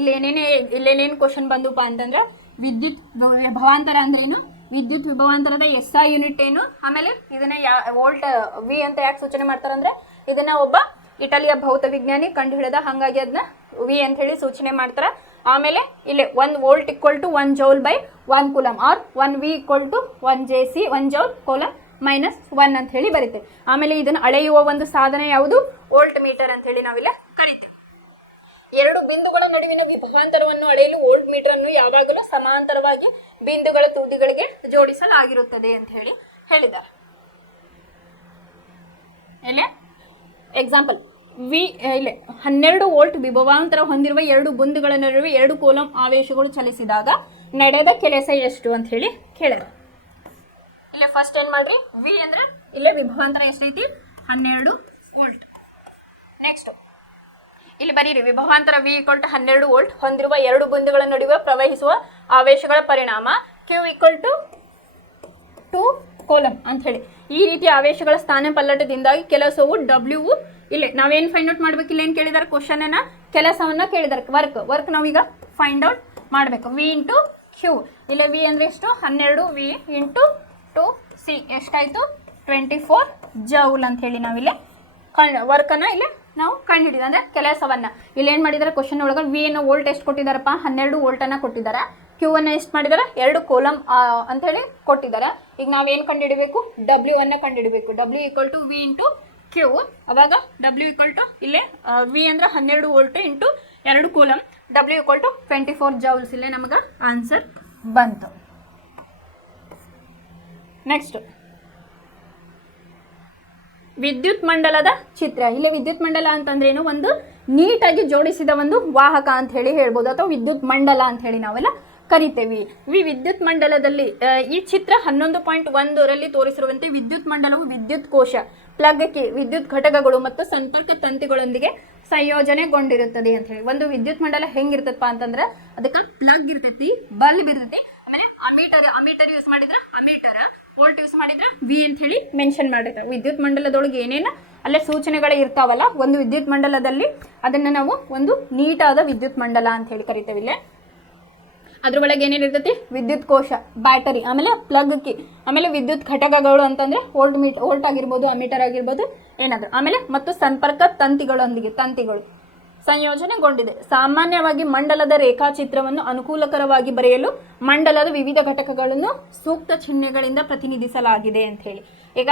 ಇಲ್ಲೇನೇನು ಕ್ವಶನ್ ಬಂದುಪ್ಪ ಅಂತಂದ್ರೆ, ವಿದ್ಯುತ್ ವಿಭವಾಂತರ ಅಂದ್ರೇನು, ವಿದ್ಯುತ್ ವಿಭವಾಂತರದ SI ಯೂನಿಟ್ ಏನು, ಆಮೇಲೆ ಇದನ್ನ ವೋಲ್ಟ್ ವಿ ಅಂತ ಯಾಕೆ ಸೂಚನೆ ಮಾಡ್ತಾರಂದ್ರೆ ಇದನ್ನ ಒಬ್ಬ ಇಟಲಿಯ ಭೌತವಿಜ್ಞಾನಿ ಕಂಡು ಹಿಡಿದ. ಹಾಗಾಗಿ ಅದನ್ನ ವಿ ಅಂತ ಹೇಳಿ ಸೂಚನೆ ಮಾಡ್ತಾರೆ. ಆಮೇಲೆ ಇಲ್ಲಿ 1 volt = 1 joule / 1 coulomb or 1 V = 1 JC 1 joule coulomb -1 ಅಂತ ಹೇಳಿ ಬರೀತೇವೆ. ಆಮೇಲೆ ಇದನ್ನು ಅಳೆಯುವ ಒಂದು ಸಾಧನ ಯಾವುದು, ವೋಲ್ಟ್ ಮೀಟರ್ ಅಂತ ಹೇಳಿ ನಾವಿಲ್ಲ ಕರಿತೇವೆ. ಎರಡು ಬಿಂದುಗಳ ನಡುವಿನ ವಿಭವಾಂತರವನ್ನು ಅಳೆಯಲು ವೋಲ್ಟ್ ಮೀಟರ್ ಅನ್ನು ಯಾವಾಗಲೂ ಸಮಾಂತರವಾಗಿ ಬಿಂದುಗಳ ತುದಿಗಳಿಗೆ ಜೋಡಿಸಲಾಗಿರುತ್ತದೆ ಅಂತ ಹೇಳಿ ಹೇಳಿದ್ದಾರೆ. ಇಲ್ಲಿ ಎಕ್ಸಾಂಪಲ್, ಇಲ್ಲಿ 12 ವೋಲ್ಟ್ ವಿಭವಾಂತರ ಹೊಂದಿರುವ ಎರಡು ಬಿಂದುಗಳ ನಡುವೆ 2 ಕೂಲಂ ಆವೇಶಗಳು ಚಲಿಸಿದಾಗ ನಡೆದ ಕೆಲಸ ಎಷ್ಟು ಅಂತ ಹೇಳಿ ಕೇಳ್ಯಾರ. ಇಲ್ಲಿ ಫಸ್ಟ್ ಏನ್ ಮಾಡ್ರಿ, ವಿ ಅಂದ್ರೆ ಇಲ್ಲೇ ವಿಭವಾಂತರ ಎಷ್ಟೈತಿ, 12 ವೋಲ್ಟ್. ನೆಕ್ಸ್ಟ್ ಇಲ್ಲಿ ಬರೀರಿ, ವಿಭವಾಂತರ ವಿ = 12 ವೋಲ್ಟ್ ಹೊಂದಿರುವ ಎರಡು ಬಿಂದುಗಳ ನಡುವೆ ಪ್ರವಹಿಸುವ ಆವೇಶಗಳ ಪರಿಣಾಮ Q = 2 ಕೂಲಂ ಅಂತ ಹೇಳಿ. ಈ ರೀತಿ ಆವೇಶಗಳ ಸ್ಥಾನ ಪಲ್ಲಟದಿಂದಾಗಿ ಕೆಲಸವು W. ಇಲ್ಲಿ ನಾವೇನು ಫೈಂಡ್ ಔಟ್ ಮಾಡ್ಬೇಕು, ಇಲ್ಲಿ ಏನು ಕೇಳಿದಾರೆ ಕ್ವಶನ್ ಅನ್ನ, ಕೆಲಸವನ್ನ ಕೇಳಿದಾರೆ. ವರ್ಕ್ ನಾವೀಗ ಫೈಂಡ್ ಔಟ್ ಮಾಡಬೇಕು. V × Q. ಇಲ್ಲಿ ವಿ ಅಂದ್ರೆ ಎಷ್ಟು, 12 V × 2C ಎಷ್ಟಾಯ್ತು, 24 ಜೌಲ್ ಅಂತ ಹೇಳಿ ನಾವಿಲ್ಲಿ ವರ್ಕನ್ನ ಇಲ್ಲಿ ನಾವು ಕಂಡು ಹಿಡಿದ ಅಂದ್ರೆ ಕೆಲಸವನ್ನ. ಇಲ್ಲಿ ಏನು ಮಾಡಿದಾರೆ ಕ್ವಶನ್ ಒಳಗೆ, ವಿ ಅನ್ನ ವೋಲ್ಟ್ ಎಷ್ಟು ಕೊಟ್ಟಿದ್ದಾರಪ್ಪ, 12 ವೋಲ್ಟ್ ಅನ್ನ ಕೊಟ್ಟಿದ್ದಾರೆ. ಕ್ಯೂ ಅನ್ನ ಎಷ್ಟು ಮಾಡಿದಾರೆ, 2 ಕೂಲಂ ಅಂತ ಹೇಳಿ ಕೊಟ್ಟಿದ್ದಾರೆ. ಈಗ ನಾವೇನು ಕಂಡು ಹಿಡಬೇಕು, W ಅನ್ನ ಕಂಡು ಹಿಡಬೇಕು. W = V × Q. ಅವಾಗ W = ಇಲ್ಲೇ ವಿ ಅಂದ್ರೆ 12 ವೋಲ್ಟ್ × 2 ಕೂಲಂ, W = 24 ಜೌಲ್ಸ್. ಇಲ್ಲೇ ನಮಗೆ ಆನ್ಸರ್ ಬಂತು. ನೆಕ್ಸ್ಟ್ ವಿದ್ಯುತ್ ಮಂಡಲದ ಚಿತ್ರ. ಇಲ್ಲಿ ವಿದ್ಯುತ್ ಮಂಡಲ ಅಂತಂದ್ರೇನು, ಒಂದು ನೀಟಾಗಿ ಜೋಡಿಸಿದ ಒಂದು ವಾಹಕ ಅಂತ ಹೇಳಿ ಹೇಳ್ಬೋದು, ಅಥವಾ ವಿದ್ಯುತ್ ಮಂಡಲ ಅಂತ ಹೇಳಿ ನಾವೆಲ್ಲ ಕರಿತೇವೆ. ಈ ವಿದ್ಯುತ್ ಮಂಡಲದಲ್ಲಿ ಈ ಚಿತ್ರ 11.1ರಲ್ಲಿ ತೋರಿಸಿರುವಂತೆ ವಿದ್ಯುತ್ ಮಂಡಲವು ವಿದ್ಯುತ್ ಕೋಶ, ಪ್ಲಗ್ ಕಿ, ವಿದ್ಯುತ್ ಘಟಕಗಳು ಮತ್ತು ಸಂಪರ್ಕ ತಂತಿಗಳೊಂದಿಗೆ ಸಂಯೋಜನೆಗೊಂಡಿರುತ್ತದೆ ಅಂತ ಹೇಳಿ. ಒಂದು ವಿದ್ಯುತ್ ಮಂಡಲ ಹೆಂಗಿರ್ತಪ್ಪ ಅಂತಂದ್ರೆ ಅದಕ್ಕೆ ಪ್ಲಗ್ ಇರ್ತೈತಿ, ಬಲ್ಬ್ ಇರ್ತೈತಿ, ಆಮೇಲೆ ಅಮೀಟರ್ ಯೂಸ್ ಮಾಡಿದ್ರೆ ಅಮೀಟರ್, ವೋಲ್ಟ್ ಯೂಸ್ ಮಾಡಿದ್ರೆ ವಿ ಅಂತ ಹೇಳಿ ಮೆನ್ಷನ್ ಮಾಡಿರ್ತಾರೆ. ವಿದ್ಯುತ್ ಮಂಡಲದೊಳಗೆ ಏನೇನು ಅಲ್ಲೇ ಸೂಚನೆಗಳು ಇರ್ತಾವಲ್ಲ ಒಂದು ವಿದ್ಯುತ್ ಮಂಡಲದಲ್ಲಿ, ಅದನ್ನ ನಾವು ಒಂದು ನೀಟಾದ ವಿದ್ಯುತ್ ಮಂಡಲ ಅಂತ ಹೇಳಿ ಕರಿತೇವೆ. ಇಲ್ಲೇ ಅದ್ರ ಒಳಗೆ ಏನೇನಿರ್ತೈತಿ, ವಿದ್ಯುತ್ ಕೋಶ, ಬ್ಯಾಟರಿ, ಆಮೇಲೆ ಪ್ಲಗ್ ಕಿ, ಆಮೇಲೆ ವಿದ್ಯುತ್ ಘಟಕಗಳು ಅಂತಂದ್ರೆ ವೋಲ್ಟ್ ಆಗಿರ್ಬೋದು, ಅಮೀಟರ್ ಆಗಿರ್ಬೋದು ಏನಾದ್ರು, ಆಮೇಲೆ ಮತ್ತು ಸಂಪರ್ಕ ತಂತಿಗಳೊಂದಿಗೆ ತಂತಿಗಳು ಸಂಯೋಜನೆಗೊಂಡಿದೆ. ಸಾಮಾನ್ಯವಾಗಿ ಮಂಡಲದ ರೇಖಾಚಿತ್ರವನ್ನು ಅನುಕೂಲಕರವಾಗಿ ಬರೆಯಲು ಮಂಡಲದ ವಿವಿಧ ಘಟಕಗಳನ್ನು ಸೂಕ್ತ ಚಿಹ್ನೆಗಳಿಂದ ಪ್ರತಿನಿಧಿಸಲಾಗಿದೆ ಅಂತ ಹೇಳಿ. ಈಗ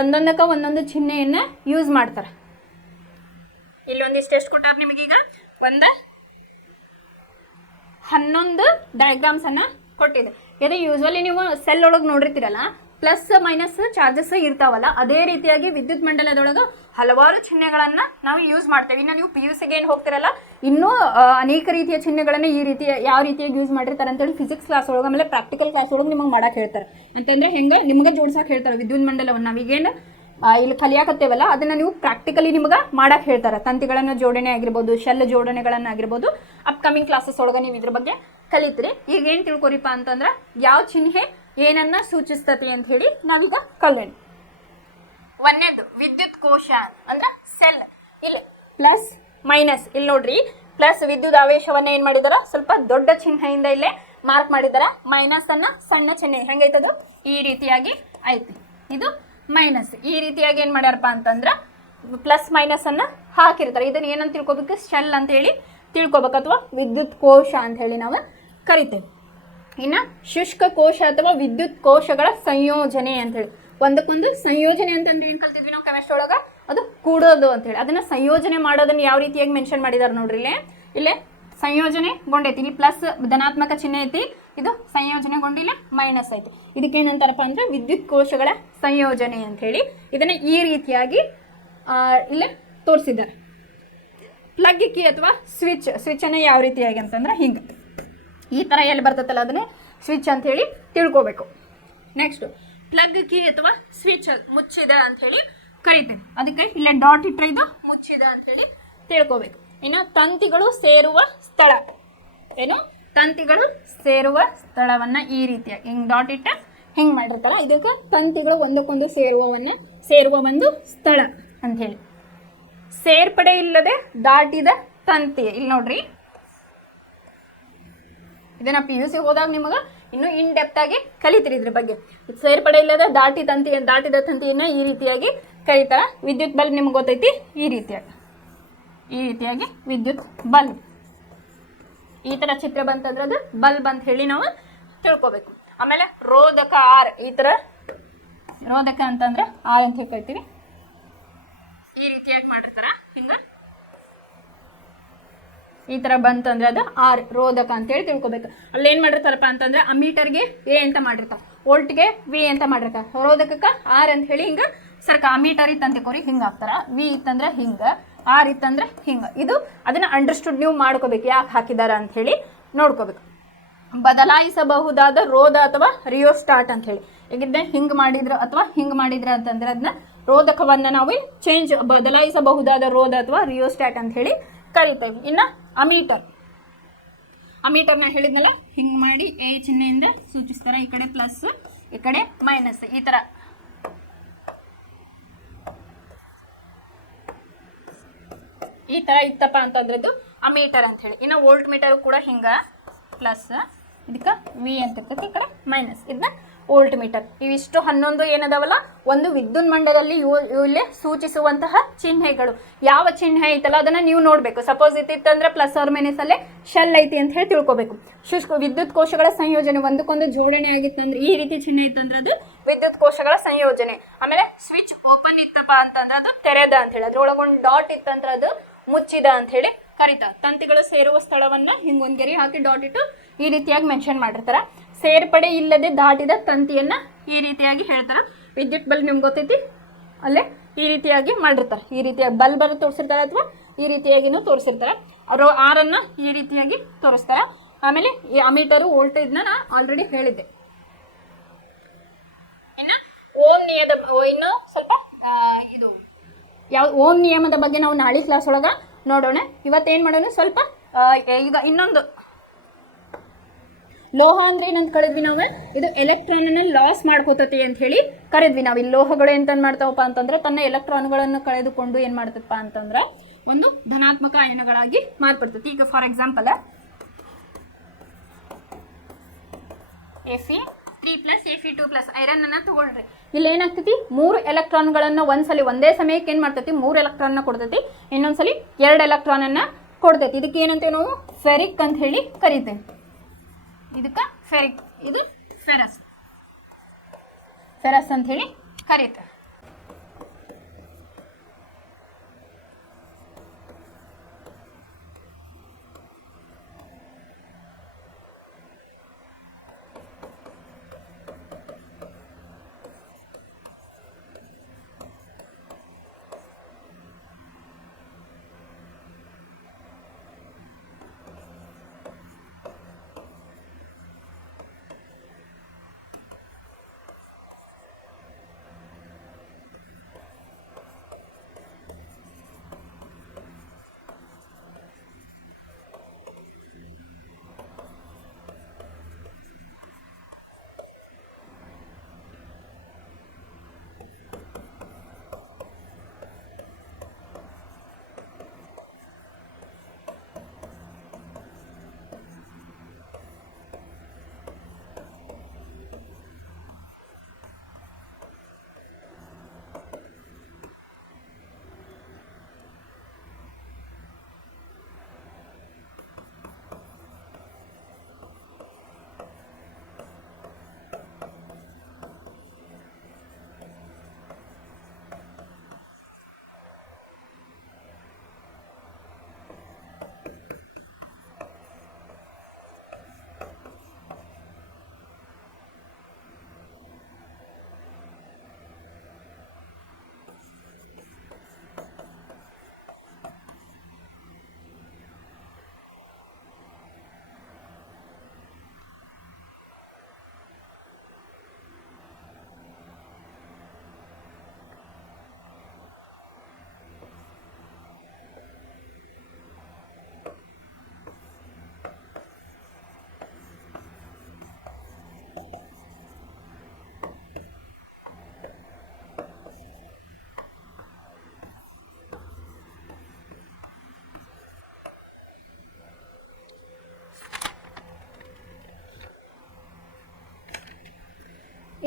ಒಂದೊಂದು ಚಿಹ್ನೆಯನ್ನ ಯೂಸ್ ಮಾಡ್ತಾರೆ. ಇಲ್ಲೊಂದಿಷ್ಟು ಎಷ್ಟು ಕೊಟ್ಟಾರ ನಿಮಗೀಗ, 11 ಡಯಾಗ್ರಾಮ್ಸ್ ಅನ್ನ ಕೊಟ್ಟಿದೆ. ಇದು ಯೂಶ್ವಲಿ ನೀವು ಸೆಲ್ ಒಳಗೆ ನೋಡಿರ್ತೀರಲ್ಲ, ಪ್ಲಸ್ ಮೈನಸ್ ಚಾರ್ಜಸ್ ಇರ್ತಾವಲ್ಲ, ಅದೇ ರೀತಿಯಾಗಿ ವಿದ್ಯುತ್ ಮಂಡಲದೊಳಗೆ ಹಲವಾರು ಚಿಹ್ನೆಗಳನ್ನ ನಾವು ಯೂಸ್ ಮಾಡ್ತೇವೆ. ಇನ್ನು ನೀವು PUCಗೆ ಏನು ಹೋಗ್ತಿರಲ್ಲ, ಇನ್ನೂ ಅನೇಕ ರೀತಿಯ ಚಿಹ್ನೆಗಳನ್ನ ಈ ರೀತಿಯ ಯಾವ ರೀತಿಯಾಗಿ ಯೂಸ್ ಮಾಡಿರ್ತಾರೆ ಅಂತೇಳಿ ಫಿಸಿಕ್ಸ್ ಕ್ಲಾಸ್ ಒಳಗೆ, ಆಮೇಲೆ ಪ್ರಾಕ್ಟಿಕಲ್ ಕ್ಲಾಸ್ ಒಳಗೆ ನಿಮಗೆ ಮಾಡಕ್ಕೆ ಹೇಳ್ತಾರೆ. ಅಂತಂದ್ರೆ ಹೆಂಗೆ ನಿಮ್ಗೆ ಜೋಡ್ಸಕ್ಕೆ ಹೇಳ್ತಾರೆ ವಿದ್ಯುತ್ ಮಂಡಲವನ್ನು. ನಾವೀಗೇನು ಇಲ್ಲಿ ಕಲಿಯಾಕತ್ತೇವಲ್ಲ ಅದನ್ನ ನೀವು ಪ್ರಾಕ್ಟಿಕಲಿ ನಿಮ್ಗೆ ಮಾಡಕ್ಕೆ ಹೇಳ್ತಾರೆ. ತಂತಿಗಳನ್ನ ಜೋಡಣೆ ಆಗಿರ್ಬೋದು, ಶೆಲ್ ಜೋಡಣೆಗಳನ್ನ ಆಗಿರ್ಬೋದು, ಅಪ್ಕಮಿಂಗ್ ಕ್ಲಾಸಸ್ ಒಳಗೆ ನೀವು ಇದ್ರ ಬಗ್ಗೆ ಕಲಿತ್ರಿ. ಈಗ ಏನು ತಿಳ್ಕೊರಿಪ್ಪ ಅಂತಂದ್ರೆ ಯಾವ ಚಿಹ್ನೆ ಏನನ್ನ ಸೂಚಿಸ್ತತಿ ಅಂತ ಹೇಳಿ ನಾವೀಗ ಕಲಿಯೋಣ. ಒಂದೇದು ವಿದ್ಯುತ್ ಕೋಶ ಅಂದ್ರೆ ಸೆಲ್. ಇಲ್ಲಿ ಪ್ಲಸ್ ಮೈನಸ್, ಇಲ್ಲಿ ನೋಡ್ರಿ ಪ್ಲಸ್ ವಿದ್ಯುತ್ ಆವೇಶವನ್ನ ಏನ್ ಮಾಡಿದಾರ, ಸ್ವಲ್ಪ ದೊಡ್ಡ ಚಿಹ್ನೆಯಿಂದ ಇಲ್ಲೇ ಮಾರ್ಕ್ ಮಾಡಿದಾರ. ಮೈನಸ್ ಅನ್ನ ಸಣ್ಣ ಚಿಹ್ನೆ ಹೆಂಗೈತದು ಈ ರೀತಿಯಾಗಿ ಐತಿ, ಇದು ಮೈನಸ್. ಈ ರೀತಿಯಾಗಿ ಏನ್ ಮಾಡ್ಯಾರಪ್ಪ ಅಂತಂದ್ರ ಪ್ಲಸ್ ಮೈನಸ್ ಅನ್ನ ಹಾಕಿರ್ತಾರೆ. ಇದನ್ನ ಏನಂತ ತಿಳ್ಕೊಬೇಕು, ಶೆಲ್ ಅಂತ ಹೇಳಿ ತಿಳ್ಕೊಬೇಕು, ಅಥವಾ ವಿದ್ಯುತ್ ಕೋಶ ಅಂತ ಹೇಳಿ ನಾವು ಕರಿತೇವೆ. ಇನ್ನ ಶುಷ್ಕ ಕೋಶ ಅಥವಾ ವಿದ್ಯುತ್ ಕೋಶಗಳ ಸಂಯೋಜನೆ ಅಂತ ಹೇಳಿ, ಒಂದಕ್ಕೊಂದು ಸಂಯೋಜನೆ ಅಂತಂದ್ರೆ ಏನ್ ಕಲ್ತಿದ್ವಿ ನಾವು ಕೆಮಿಸ್ಟ್ರಿ ಒಳಗ, ಅದು ಕೂಡೋದು ಅಂತ ಹೇಳಿ. ಅದನ್ನ ಸಂಯೋಜನೆ ಮಾಡೋದನ್ನ ಯಾವ ರೀತಿಯಾಗಿ ಮೆನ್ಷನ್ ಮಾಡಿದಾರೆ ನೋಡ್ರಿ. ಇಲ್ಲೇ ಸಂಯೋಜನೆಗೊಂಡೈತಿ, ಇಲ್ಲಿ ಪ್ಲಸ್ ಧನಾತ್ಮಕ ಚಿಹ್ನೆ ಐತಿ, ಇದು ಸಂಯೋಜನೆಗೊಂಡಿಲ್ಲ ಮೈನಸ್ ಐತಿ. ಇದಕ್ಕೇನಂತಾರಪ್ಪ ಅಂದ್ರೆ ವಿದ್ಯುತ್ ಕೋಶಗಳ ಸಂಯೋಜನೆ ಅಂತ ಹೇಳಿ. ಇದನ್ನ ಈ ರೀತಿಯಾಗಿ ಇಲ್ಲೇ ತೋರಿಸಿದ್ದಾರೆ. ಪ್ಲಗ್ ಕೀ ಅಥವಾ ಸ್ವಿಚ್ ಅನ್ನ ಯಾವ ರೀತಿಯಾಗಿ ಅಂತಂದ್ರೆ ಹಿಂಗೆ ಈ ತರ ಎಲ್ಲಿ ಬರ್ತೈತಲ್ಲ ಅದನ್ನೇ ಸ್ವಿಚ್ ಅಂತ ಹೇಳಿ ತಿಳ್ಕೊಬೇಕು. ನೆಕ್ಸ್ಟ್ ಪ್ಲಗ್ ಕೀ ಅಥವಾ ಸ್ವಿಚ್ ಮುಚ್ಚಿದೆ ಅಂತ ಹೇಳಿ ಕರಿತೇವೆ. ಅದಕ್ಕೆ ಇಲ್ಲೇ ಡಾಟ್ ಇಟ್ಟರೆ ಇದು ಮುಚ್ಚಿದೆ ಅಂತ ಹೇಳಿ ತಿಳ್ಕೊಬೇಕು. ಇನ್ನು ತಂತಿಗಳು ಸೇರುವ ಸ್ಥಳ, ಏನು ತಂತಿಗಳು ಸೇರುವ ಸ್ಥಳವನ್ನ ಈ ರೀತಿಯಾಗಿ ಹಿಂಗ್ ಡಾಟ್ ಇಟ್ಟ ಹಿಂಗ್ ಮಾಡಿರ್ತಾರ, ಇದಕ್ಕೆ ತಂತಿಗಳು ಒಂದಕ್ಕೊಂದು ಸೇರುವ ಒಂದು ಸ್ಥಳ ಅಂತ ಹೇಳಿ. ಸೇರ್ಪಡೆ ಇಲ್ಲದೆ ದಾಟಿದ ತಂತಿ, ಇಲ್ಲಿ ನೋಡ್ರಿ ಇದನ್ನ PUC ಹೋದಾಗ ನಿಮಗೆ ಇನ್ನು ಇನ್ ಡೆಪ್ತ್ ಆಗಿ ಕಲಿತೀರಿ ಇದ್ರ ಬಗ್ಗೆ. ಸೇರ್ಪಡೆ ಇಲ್ಲದ ದಾಟಿದ ತಂತಿಯನ್ನ ಈ ರೀತಿಯಾಗಿ ಕರೀತಾರ. ವಿದ್ಯುತ್ ಬಲ್ಬ್ ನಿಮ್ಗೆ ಗೊತ್ತೈತಿ, ಈ ರೀತಿಯಾಗಿ ವಿದ್ಯುತ್ ಬಲ್ಬ್. ಈ ತರ ಚಿತ್ರ ಬಂತಂದ್ರೆ ಅದು ಬಲ್ಬ್ ಅಂತ ಹೇಳಿ ನಾವು ತಿಳ್ಕೊಬೇಕು. ಆಮೇಲೆ ರೋಧಕ ಆರ್, ಈ ತರ ರೋಧಕ ಅಂತಂದ್ರೆ ಆರ್ ಅಂತ ಹೇಳಿ ಕರಿತೀವಿ. ಈ ರೀತಿಯಾಗಿ ಮಾಡಿರ್ತಾರ, ಹಿಂಗ ಈ ತರ ಬಂತಂದ್ರೆ ಅದು ಆರ್ ರೋಧಕ ಅಂತ ಹೇಳಿ ತಿಳ್ಕೊಬೇಕು. ಅಲ್ಲಿ ಏನ್ ಮಾಡಿರ್ತಾರಪ್ಪ ಅಂತಂದ್ರೆ ಅಮೀಟರ್ಗೆ ಎ ಅಂತ ಮಾಡಿರ್ತಾರ, ವೋಲ್ಟ್ಗೆ ವಿ ಅಂತ ಮಾಡಿರ್ತಾರ, ರೋಧಕಕ್ಕ ಆರ್ ಅಂತ ಹೇಳಿ ಹಿಂಗ ಅಮೀಟರ್ ಇತ್ತಂತ ಕೋರಿ ಹಿಂಗ ಹಾಕ್ತಾರ, ವಿ ಇತ್ತಂದ್ರೆ ಹಿಂಗ, ಆರ್ ಇತ್ತಂದ್ರೆ ಹಿಂಗ. ಇದು ಅದನ್ನ ಅಂಡರ್ಸ್ಟುಡ್ ನೀವು ಮಾಡ್ಕೋಬೇಕು, ಯಾಕೆ ಹಾಕಿದಾರ ಅಂತ ಹೇಳಿ ನೋಡ್ಕೋಬೇಕು. ಬದಲಾಯಿಸಬಹುದಾದ ರೋಧ ಅಥವಾ ರಿಯೋಸ್ಟಾಟ್ ಅಂತ ಹೇಳಿ, ಹೇಗಿದ್ದೆ ಹಿಂಗ್ ಮಾಡಿದ್ರ ಅಥವಾ ಹಿಂಗ್ ಮಾಡಿದ್ರ ಅಂತಂದ್ರೆ ಅದನ್ನ ರೋಧಕವನ್ನ ನಾವು ಬದಲಾಯಿಸಬಹುದಾದ ರೋಧ ಅಥವಾ ರಿಯೋಸ್ಟಾಟ್ ಅಂತ ಹೇಳಿ ಕರಿತೇವೆ. ಇನ್ನ ಅಮೀಟರ್ನ ಹೇಳಿದ್ಮೇಲೆ ಹಿಂಗ್ ಮಾಡಿ ಎ ಚಿಹ್ನೆಯಿಂದ ಸೂಚಿಸ್ತಾರೆ, ಈ ಕಡೆ ಪ್ಲಸ್ ಈ ಕಡೆ ಮೈನಸ್, ಈ ತರ ಇತ್ತಪ್ಪ ಅಂತಂದ್ರದ್ದು ಅಮೀಟರ್ ಅಂತ ಹೇಳಿ. ಇನ್ನು ವೋಲ್ಟ್ ಮೀಟರ್ ಕೂಡ ಹಿಂಗ ಪ್ಲಸ್, ಇದಕ್ಕೆ ವಿ ಅಂತ ಇರ್ತೈತಿ, ಈ ಕಡೆ ಮೈನಸ್, ಇದನ್ನ ವೋಲ್ಟ್ ಮೀಟರ್. ಇವಿಷ್ಟು 11 ಏನದಾವಲ್ಲ ಒಂದು ವಿದ್ಯುತ್ ಮಂಡಲದಲ್ಲಿ ಇಲ್ಲೇ ಸೂಚಿಸುವಂತಹ ಚಿಹ್ನೆಗಳು. ಯಾವ ಚಿಹ್ನೆ ಐತಲ್ಲ ಅದನ್ನ ನೀವು ನೋಡ್ಬೇಕು. ಸಪೋಸ್ ಇತ್ತಿತ್ತಂದ್ರೆ ಪ್ಲಸ್ ಆರ್ ಮೈನಸ್ ಅಲ್ಲೇ ಶೆಲ್ ಐತಿ ಅಂತ ಹೇಳಿ ತಿಳ್ಕೊಬೇಕು. ವಿದ್ಯುತ್ ಕೋಶಗಳ ಸಂಯೋಜನೆ ಒಂದಕ್ಕೊಂದು ಜೋಡಣೆ ಆಗಿತ್ತಂದ್ರೆ ಈ ರೀತಿ ಚಿಹ್ನೆ ಇತ್ತಂದ್ರೆ ಅದು ವಿದ್ಯುತ್ ಕೋಶಗಳ ಸಂಯೋಜನೆ. ಆಮೇಲೆ ಸ್ವಿಚ್ ಓಪನ್ ಇತ್ತಪ್ಪ ಅಂತಂದ್ರೆ ಅದು ತೆರೆದ ಅಂತ ಹೇಳಿ, ಅದ್ರೊಳಗೊಂದು ಡಾಟ್ ಇತ್ತಂದ್ರೆ ಅದು ಮುಚ್ಚಿದ ಅಂತ ಹೇಳಿ ಕರೀತಾರ. ತಂತಿಗಳು ಸೇರುವ ಸ್ಥಳವನ್ನ ಹಿಂಗೊಂದ್ ಗೆರೆ ಹಾಕಿ ಡಾಟ್ ಇಟ್ಟು ಈ ರೀತಿಯಾಗಿ ಮೆನ್ಷನ್ ಮಾಡಿರ್ತಾರ. ಸೇರ್ಪಡೆ ಇಲ್ಲದೆ ದಾಟಿದ ತಂತಿಯನ್ನ ಈ ರೀತಿಯಾಗಿ ಹೇಳ್ತಾರೆ. ವಿದ್ಯುತ್ ಬಲ್ಬ್ ನಿಮ್ಗೆ ಗೊತ್ತೈತಿ, ಅಲ್ಲೇ ಈ ರೀತಿಯಾಗಿ ಮಾಡಿರ್ತಾರೆ. ಈ ರೀತಿಯಾಗಿ ಬಲ್ಬ್ ಅನ್ನು ತೋರಿಸಿರ್ತಾರೆ ಅಥವಾ ಈ ರೀತಿಯಾಗಿನೂ ತೋರಿಸಿರ್ತಾರೆ. ಅವರು ಆರನ್ನು ಈ ರೀತಿಯಾಗಿ ತೋರಿಸ್ತಾರೆ. ಆಮೇಲೆ ಈ ಅಮೀಟರು ವೋಲ್ಟೇಜ್ನ ನಾನು ಆಲ್ರೆಡಿ ಹೇಳಿದ್ದೆ. ಇನ್ನು ಓಮ್ ಇನ್ನು ಸ್ವಲ್ಪ ಇದು ಯಾವ ಓಮ್ ನಿಯಮದ ಬಗ್ಗೆ ನಾವು ನಾಳೆ ಕ್ಲಾಸ್ ಒಳಗೆ ನೋಡೋಣ. ಇವತ್ತೇನು ಮಾಡೋಣ, ಸ್ವಲ್ಪ ಈಗ ಇನ್ನೊಂದು ಲೋಹ ಅಂದ್ರೆ ಏನಂತ ಕಳೆದ್ವಿ ನಾವು, ಇದು ಎಲೆಕ್ಟ್ರಾನ್ ಲಾಸ್ ಮಾಡ್ಕೋತತಿ ಅಂತ ಹೇಳಿ ಕರೆದ್ವಿ ನಾವು. ಈ ಲೋಹಗಳು ಎಂತ ಮಾಡ್ತಾವಪ್ಪ ಅಂತಂದ್ರೆ ತನ್ನ ಎಲೆಕ್ಟ್ರಾನ್ಗಳನ್ನು ಕಳೆದುಕೊಂಡು ಏನ್ ಮಾಡ್ತಪ್ಪ ಅಂತಂದ್ರೆ ಒಂದು ಧನಾತ್ಮಕ ಅಯನಗಳಾಗಿ ಮಾರ್ಪಡ್ತೈತಿ. ಈಗ for example Fe3+ Fe2+ iron ಅನ್ನ ತಗೊಳ್ರಿ. ಇಲ್ಲಿ ಏನಾಗ್ತೈತಿ, 3 ಎಲೆಕ್ಟ್ರಾನ್ಗಳನ್ನು ಒಂದ್ಸಲಿ ಒಂದೇ ಸಮಯಕ್ಕೆ ಏನ್ ಮಾಡ್ತೈತಿ, 3 ಎಲೆಕ್ಟ್ರಾನ್ ಕೊಡ್ತೈತಿ, ಇನ್ನೊಂದ್ಸಲಿ 2 ಎಲೆಕ್ಟ್ರಾನ್ ಅನ್ನ ಕೊಡ್ತೈತಿ. ಇದಕ್ಕೆ ಏನಂತೇವೆ ನಾವು, ಫೆರಿಕ್ ಅಂತ ಹೇಳಿ ಕರಿತೇವೆ. ಇದಕ್ಕೆ ಫೆರಿಕ್, ಇದು ಫೆರಸ್ ಅಂತ ಹೇಳಿ ಕರೀತಾರೆ.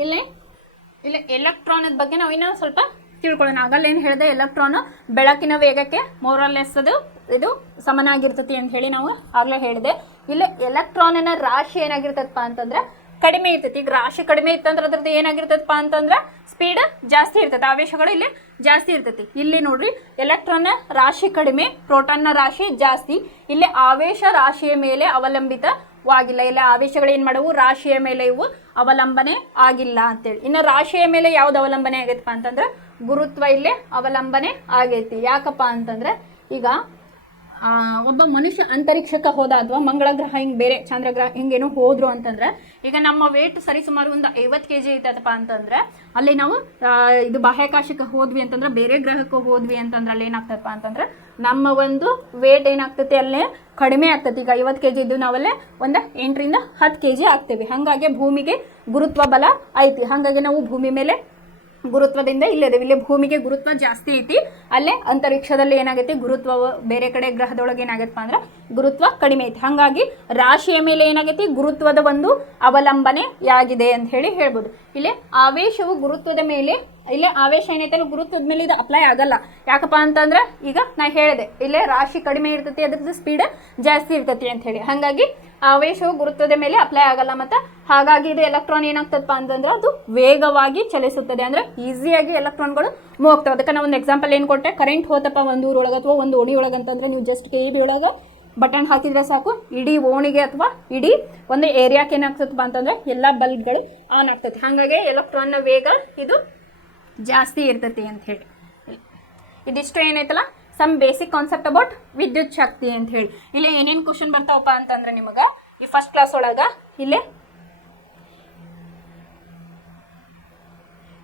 ಇಲ್ಲಿ ಎಲೆಕ್ಟ್ರಾನ್ ಬಗ್ಗೆ ನಾವು ಇನ್ನೂ ಸ್ವಲ್ಪ ತಿಳ್ಕೊಳ್ಳೋಣ. ಆಗಲ್ಲ ಏನು ಹೇಳಿದೆ, ಎಲೆಕ್ಟ್ರಾನ್ ಬೆಳಕಿನ ವೇಗಕ್ಕೆ ಮೋರಲ್ಲೆಸ್ ಇದು ಸಮನಾಗಿರ್ತತಿ ಅಂತ ಹೇಳಿ ನಾವು ಆಗಲೇ ಹೇಳಿದೆ. ಇಲ್ಲಿ ಎಲೆಕ್ಟ್ರಾನಿನ ರಾಶಿ ಏನಾಗಿರ್ತದಪ್ಪ ಅಂತಂದ್ರೆ ಕಡಿಮೆ ಇರ್ತೈತಿ. ಈಗ ರಾಶಿ ಕಡಿಮೆ ಇತ್ತಂದ್ರೆ ಅದ್ರದ್ದು ಏನಾಗಿರ್ತದಪ್ಪ ಅಂತಂದ್ರೆ ಸ್ಪೀಡ್ ಜಾಸ್ತಿ ಇರ್ತೈತಿ, ಆವೇಶಗಳು ಇಲ್ಲಿ ಜಾಸ್ತಿ ಇರ್ತೈತಿ. ಇಲ್ಲಿ ನೋಡ್ರಿ, ಎಲೆಕ್ಟ್ರಾನ್ನ ರಾಶಿ ಕಡಿಮೆ, ಪ್ರೋಟಾನ್ನ ರಾಶಿ ಜಾಸ್ತಿ. ಇಲ್ಲಿ ಆವೇಶ ರಾಶಿಯ ಮೇಲೆ ಅವಲಂಬಿತವಾಗಿಲ್ಲ. ಇಲ್ಲಿ ಆವೇಶಗಳು ಏನು ಮಾಡವು, ರಾಶಿಯ ಮೇಲೆ ಇವು ಅವಲಂಬನೆ ಆಗಿಲ್ಲ ಅಂತೇಳಿ. ಇನ್ನು ರಾಶಿಯ ಮೇಲೆ ಯಾವ್ದು ಅವಲಂಬನೆ ಆಗೈತಪ್ಪ ಅಂತಂದ್ರೆ ಗುರುತ್ವ ಇಲ್ಲೇ ಅವಲಂಬನೆ ಆಗೈತಿ. ಯಾಕಪ್ಪ ಅಂತಂದ್ರೆ ಈಗ ಒಬ್ಬ ಮನುಷ್ಯ ಅಂತರಿಕ್ಷಕ್ಕೆ ಹೋದ ಅಥವಾ ಮಂಗಳ ಗ್ರಹ ಹಿಂಗೆ ಬೇರೆ ಚಂದ್ರಗ್ರಹ ಹಿಂಗೇನೋ ಹೋದ್ರು ಅಂತಂದ್ರೆ, ಈಗ ನಮ್ಮ ವೇಟ್ ಸರಿಸುಮಾರು ಒಂದು 50 kg ಐತಪ್ಪ ಅಂತಂದ್ರೆ ಅಲ್ಲಿ ನಾವು ಇದು ಬಾಹ್ಯಾಕಾಶಕ್ಕೆ ಹೋದ್ವಿ ಅಂತಂದ್ರೆ, ಬೇರೆ ಗ್ರಹಕ್ಕೆ ಹೋದ್ವಿ ಅಂತಂದ್ರೆ ಅಲ್ಲಿ ಏನಾಗ್ತದಪ್ಪ ಅಂತಂದ್ರೆ ನಮ್ಮ ಒಂದು ವೇಟ್ ಏನಾಗ್ತೈತಿ ಅಲ್ಲೇ ಕಡಿಮೆ ಆಗ್ತೈತಿ. ಈಗ 50 kg ಇದ್ದು ನಾವಲ್ಲೇ ಒಂದು 8 ರಿಂದ 10 kg ಆಗ್ತೇವೆ. ಹಾಗಾಗಿ ಭೂಮಿಗೆ ಗುರುತ್ವ ಬಲ ಐತಿ. ಹಾಗಾಗಿ ನಾವು ಭೂಮಿ ಮೇಲೆ ಗುರುತ್ವದಿಂದ ಇಲ್ಲದೇವೆ. ಇಲ್ಲಿ ಭೂಮಿಗೆ ಗುರುತ್ವ ಜಾಸ್ತಿ ಐತಿ, ಅಲ್ಲೇ ಅಂತರಿಕ್ಷದಲ್ಲಿ ಏನಾಗೈತಿ ಗುರುತ್ವ ಬೇರೆ ಕಡೆ ಗ್ರಹದೊಳಗೆ ಏನಾಗೈತಪ್ಪ ಅಂದ್ರೆ ಗುರುತ್ವ ಕಡಿಮೆ ಐತಿ. ಹಾಗಾಗಿ ರಾಶಿಯ ಮೇಲೆ ಏನಾಗೈತಿ ಗುರುತ್ವದ ಒಂದು ಅವಲಂಬನೆಯಾಗಿದೆ ಅಂತ ಹೇಳಿ ಹೇಳ್ಬೋದು. ಇಲ್ಲಿ ಆವೇಶವು ಗುರುತ್ವದ ಮೇಲೆ, ಇಲ್ಲೇ ಆವೇಶ ಏನೈತಲ್ಲ ಗುರುತ್ವದ ಮೇಲೆ ಇದು ಅಪ್ಲೈ ಆಗಲ್ಲ. ಯಾಕಪ್ಪ ಅಂತಂದ್ರೆ ಈಗ ನಾ ಹೇಳಿದೆ, ಇಲ್ಲೇ ರಾಶಿ ಕಡಿಮೆ ಇರ್ತೈತಿ, ಅದ್ರದ್ದು ಸ್ಪೀಡ್ ಜಾಸ್ತಿ ಇರ್ತೈತಿ ಅಂತ ಹೇಳಿ. ಹಾಗಾಗಿ ಆವೇಶವು ಗುರುತ್ವದ ಮೇಲೆ ಅಪ್ಲೈ ಆಗಲ್ಲ. ಮತ್ತು ಹಾಗಾಗಿ ಇದು ಎಲೆಕ್ಟ್ರಾನ್ ಏನಾಗ್ತದಪ್ಪ ಅಂತಂದ್ರೆ ಅದು ವೇಗವಾಗಿ ಚಲಿಸುತ್ತದೆ, ಅಂದ್ರೆ ಈಸಿಯಾಗಿ ಎಲೆಕ್ಟ್ರಾನ್ಗಳು ಮೂವ್ ಆಗ್ತವೆ. ಅದಕ್ಕೆ ನಾವು ಒಂದು ಎಕ್ಸಾಂಪಲ್ ಏನು ಕೊಟ್ಟೆ, ಕರೆಂಟ್ ಹೋತಪ್ಪ ಒಂದು ಊರೊಳಗೆ ಅಥವಾ ಒಂದು ಓಣಿ ಒಳಗೆ ಅಂತಂದ್ರೆ ನೀವು ಜಸ್ಟ್ KB ಒಳಗೆ ಬಟನ್ ಹಾಕಿದರೆ ಸಾಕು ಇಡೀ ಓಣಿಗೆ ಅಥವಾ ಇಡೀ ಒಂದು ಏರಿಯಾಕ್ಕೆ ಏನಾಗ್ತದಪ್ಪ ಅಂತಂದರೆ ಎಲ್ಲ ಬಲ್ಬ್ಗಳು ಆನ್ ಆಗ್ತದೆ. ಹಾಗಾಗಿ ಎಲೆಕ್ಟ್ರಾನ್ನ ವೇಗ ಇದು ಜಾಸ್ತಿ ಇರ್ತೈತಿ ಅಂತ ಹೇಳಿ. ಇದಿಷ್ಟು ಏನೈತಲ್ಲ ಸಮ್ ಬೇಸಿಕ್ ಕಾನ್ಸೆಪ್ಟ್ ಅಬೌಟ್ ವಿದ್ಯುತ್ ಶಕ್ತಿ ಅಂತ ಹೇಳಿ. ಇಲ್ಲಿ ಏನೇನು ಕ್ವಶನ್ ಬರ್ತಾವಪ್ಪ ಅಂತಂದ್ರೆ ನಿಮಗೆ ಈ ಫಸ್ಟ್ ಕ್ಲಾಸ್ ಒಳಗೆ ಇಲ್ಲೇ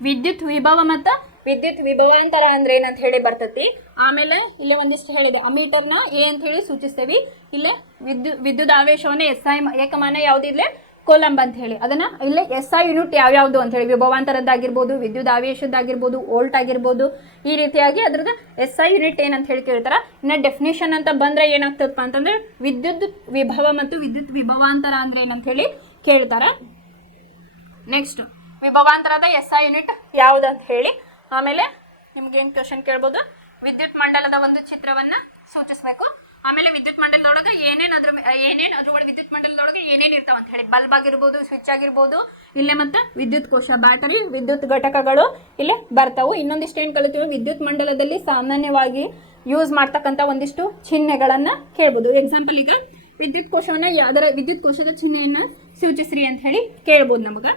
ವಿದ್ಯುತ್ ವಿಭವ ಮತ್ತು ವಿದ್ಯುತ್ ವಿಭವಾಂತರ ಅಂದ್ರೆ ಏನಂತ ಹೇಳಿ ಬರ್ತೈತಿ. ಆಮೇಲೆ ಇಲ್ಲೇ ಒಂದಿಷ್ಟು ಹೇಳಿದೆ ಅಮೀಟರ್ನ ಎ ಅಂತ ಹೇಳಿ ಸೂಚಿಸ್ತೇವೆ. ಇಲ್ಲೇ ವಿದ್ಯುತ್ ಆವೇಶವನ್ನು SI ಏಕಮಾನ ಯಾವುದಿಲ್ಲೇ ಕೂಲಂಬ್ ಅಂತ ಹೇಳಿ ಅದನ್ನ ಇಲ್ಲೇ SI ಯೂನಿಟ್ ಯಾವ್ಯಾವುದು ಅಂತ ಹೇಳಿ ವಿಭವಾಂತರದ್ದಾಗಿರ್ಬೋದು, ವಿದ್ಯುತ್ ಆವೇಶದ್ದಾಗಿರ್ಬೋದು, ವೋಲ್ಟ್ ಆಗಿರ್ಬೋದು, ಈ ರೀತಿಯಾಗಿ ಅದ್ರದ್ದು SI ಯೂನಿಟ್ ಏನಂತ ಹೇಳಿ ಕೇಳ್ತಾರ. ಇನ್ನು ಡೆಫಿನೇಷನ್ ಅಂತ ಬಂದ್ರೆ ಏನಾಗ್ತದಪ್ಪ ಅಂತಂದ್ರೆ ವಿದ್ಯುತ್ ವಿಭವ ಮತ್ತು ವಿದ್ಯುತ್ ವಿಭವಾಂತರ ಅಂದ್ರೆ ಏನಂತ ಹೇಳಿ ಕೇಳ್ತಾರ. ನೆಕ್ಸ್ಟ್ ವಿಭವಾಂತರದ SI ಯೂನಿಟ್ ಯಾವ್ದು ಅಂತ ಹೇಳಿ. ಆಮೇಲೆ ನಿಮ್ಗೇನು ಕ್ವಶನ್ ಕೇಳ್ಬೋದು, ವಿದ್ಯುತ್ ಮಂಡಲದ ಒಂದು ಚಿತ್ರವನ್ನ ಸೂಚಿಸಬೇಕು. ಆಮೇಲೆ ವಿದ್ಯುತ್ ಮಂಡಲದೊಳಗೆ ಏನೇನು ಅದ್ರೊಳಗೆ ವಿದ್ಯುತ್ ಮಂಡಲದೊಳಗೆ ಏನೇನು ಇರ್ತಾವ ಅಂತ ಹೇಳಿ ಬಲ್ಬ್ ಆಗಿರ್ಬೋದು, ಸ್ವಿಚ್ ಆಗಿರ್ಬೋದು, ಇಲ್ಲೇ ಮತ್ತೆ ವಿದ್ಯುತ್ ಕೋಶ, ಬ್ಯಾಟರಿ, ವಿದ್ಯುತ್ ಘಟಕಗಳು ಇಲ್ಲೇ ಬರ್ತಾವು. ಇನ್ನೊಂದಿಷ್ಟು ಏನು ಕಲಿತೀವಿ, ವಿದ್ಯುತ್ ಮಂಡಲದಲ್ಲಿ ಸಾಮಾನ್ಯವಾಗಿ ಯೂಸ್ ಮಾಡ್ತಕ್ಕಂಥ ಒಂದಿಷ್ಟು ಚಿಹ್ನೆಗಳನ್ನ ಕೇಳ್ಬೋದು. ಎಕ್ಸಾಂಪಲ್ ಈಗ ವಿದ್ಯುತ್ ಕೋಶವನ್ನ ಯಾವ್ದಾರ ವಿದ್ಯುತ್ ಕೋಶದ ಚಿಹ್ನೆಯನ್ನ ಸೂಚಿಸ್ರಿ ಅಂತ ಹೇಳಿ ಕೇಳ್ಬೋದು ನಮಗೆ.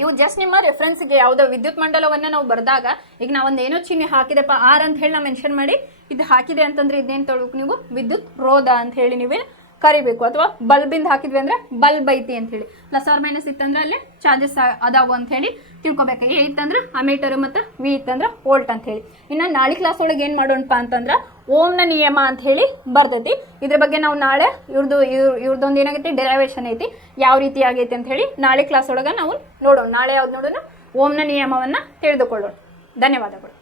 ಇವು ಜಸ್ಟ್ ನಿಮ್ಮ ರೆಫರೆನ್ಸ್ಗೆ ಯಾವುದೋ ವಿದ್ಯುತ್ ಮಂಡಲವನ್ನು ನಾವು ಬರೆದಾಗ ಈಗ ನಾವೊಂದು ಏನೋ ಚಿಹ್ನೆ ಹಾಕಿದೆಪ್ಪ ಆರ್ ಅಂತ ಹೇಳಿ ನಾವು ಮೆನ್ಷನ್ ಮಾಡಿ ಇದು ಹಾಕಿದೆ ಅಂತಂದ್ರೆ ಇದೇನು ತೊಳಬೇಕು ನೀವು ವಿದ್ಯುತ್ ರೋಧ ಅಂತ ಹೇಳಿ ನೀವೇ ಕರಿಬೇಕು. ಅಥವಾ ಬಲ್ಬಿಂದ ಹಾಕಿದ್ವಿ ಅಂದ್ರೆ ಬಲ್ಬ್ ಐತಿ ಅಂತ ಹೇಳಿ, ಪ್ಲಸ್ ಆರ್ ಮೈನಸ್ ಇತ್ತಂದ್ರೆ ಅಲ್ಲೇ ಚಾರ್ಜಸ್ ಅದಾವು ಅಂತ ಹೇಳಿ ತಿಳ್ಕೊಬೇಕು. ಎ ಇತ್ತಂದ್ರೆ ಅಮೀಟರ್ ಮತ್ತು ವಿ ಇತ್ತಂದ್ರೆ ವೋಲ್ಟ್ ಅಂತ ಹೇಳಿ. ಇನ್ನು ನಾಳೆ ಕ್ಲಾಸ್ ಒಳಗೆ ಏನು ಮಾಡೋಣಪ್ಪ ಅಂತಂದ್ರೆ ಓಮ್ನ ನಿಯಮ ಅಂತ ಹೇಳಿ ಬರ್ತೈತಿ. ಇದ್ರ ಬಗ್ಗೆ ನಾವು ನಾಳೆ ಇವ್ರದ್ದೊಂದು ಏನಾಗೈತಿ ಡೆರೈವೇಷನ್ ಐತಿ, ಯಾವ ರೀತಿ ಆಗೈತಿ ಅಂತ ಹೇಳಿ ನಾಳೆ ಕ್ಲಾಸ್ ಒಳಗೆ ನಾವು ನೋಡೋಣ. ನಾಳೆ ಯಾವ್ದು ನೋಡೋಣ, ಓಮ್ನ ನಿಯಮವನ್ನು ತಿಳಿದುಕೊಳ್ಳೋಣ. ಧನ್ಯವಾದಗಳು.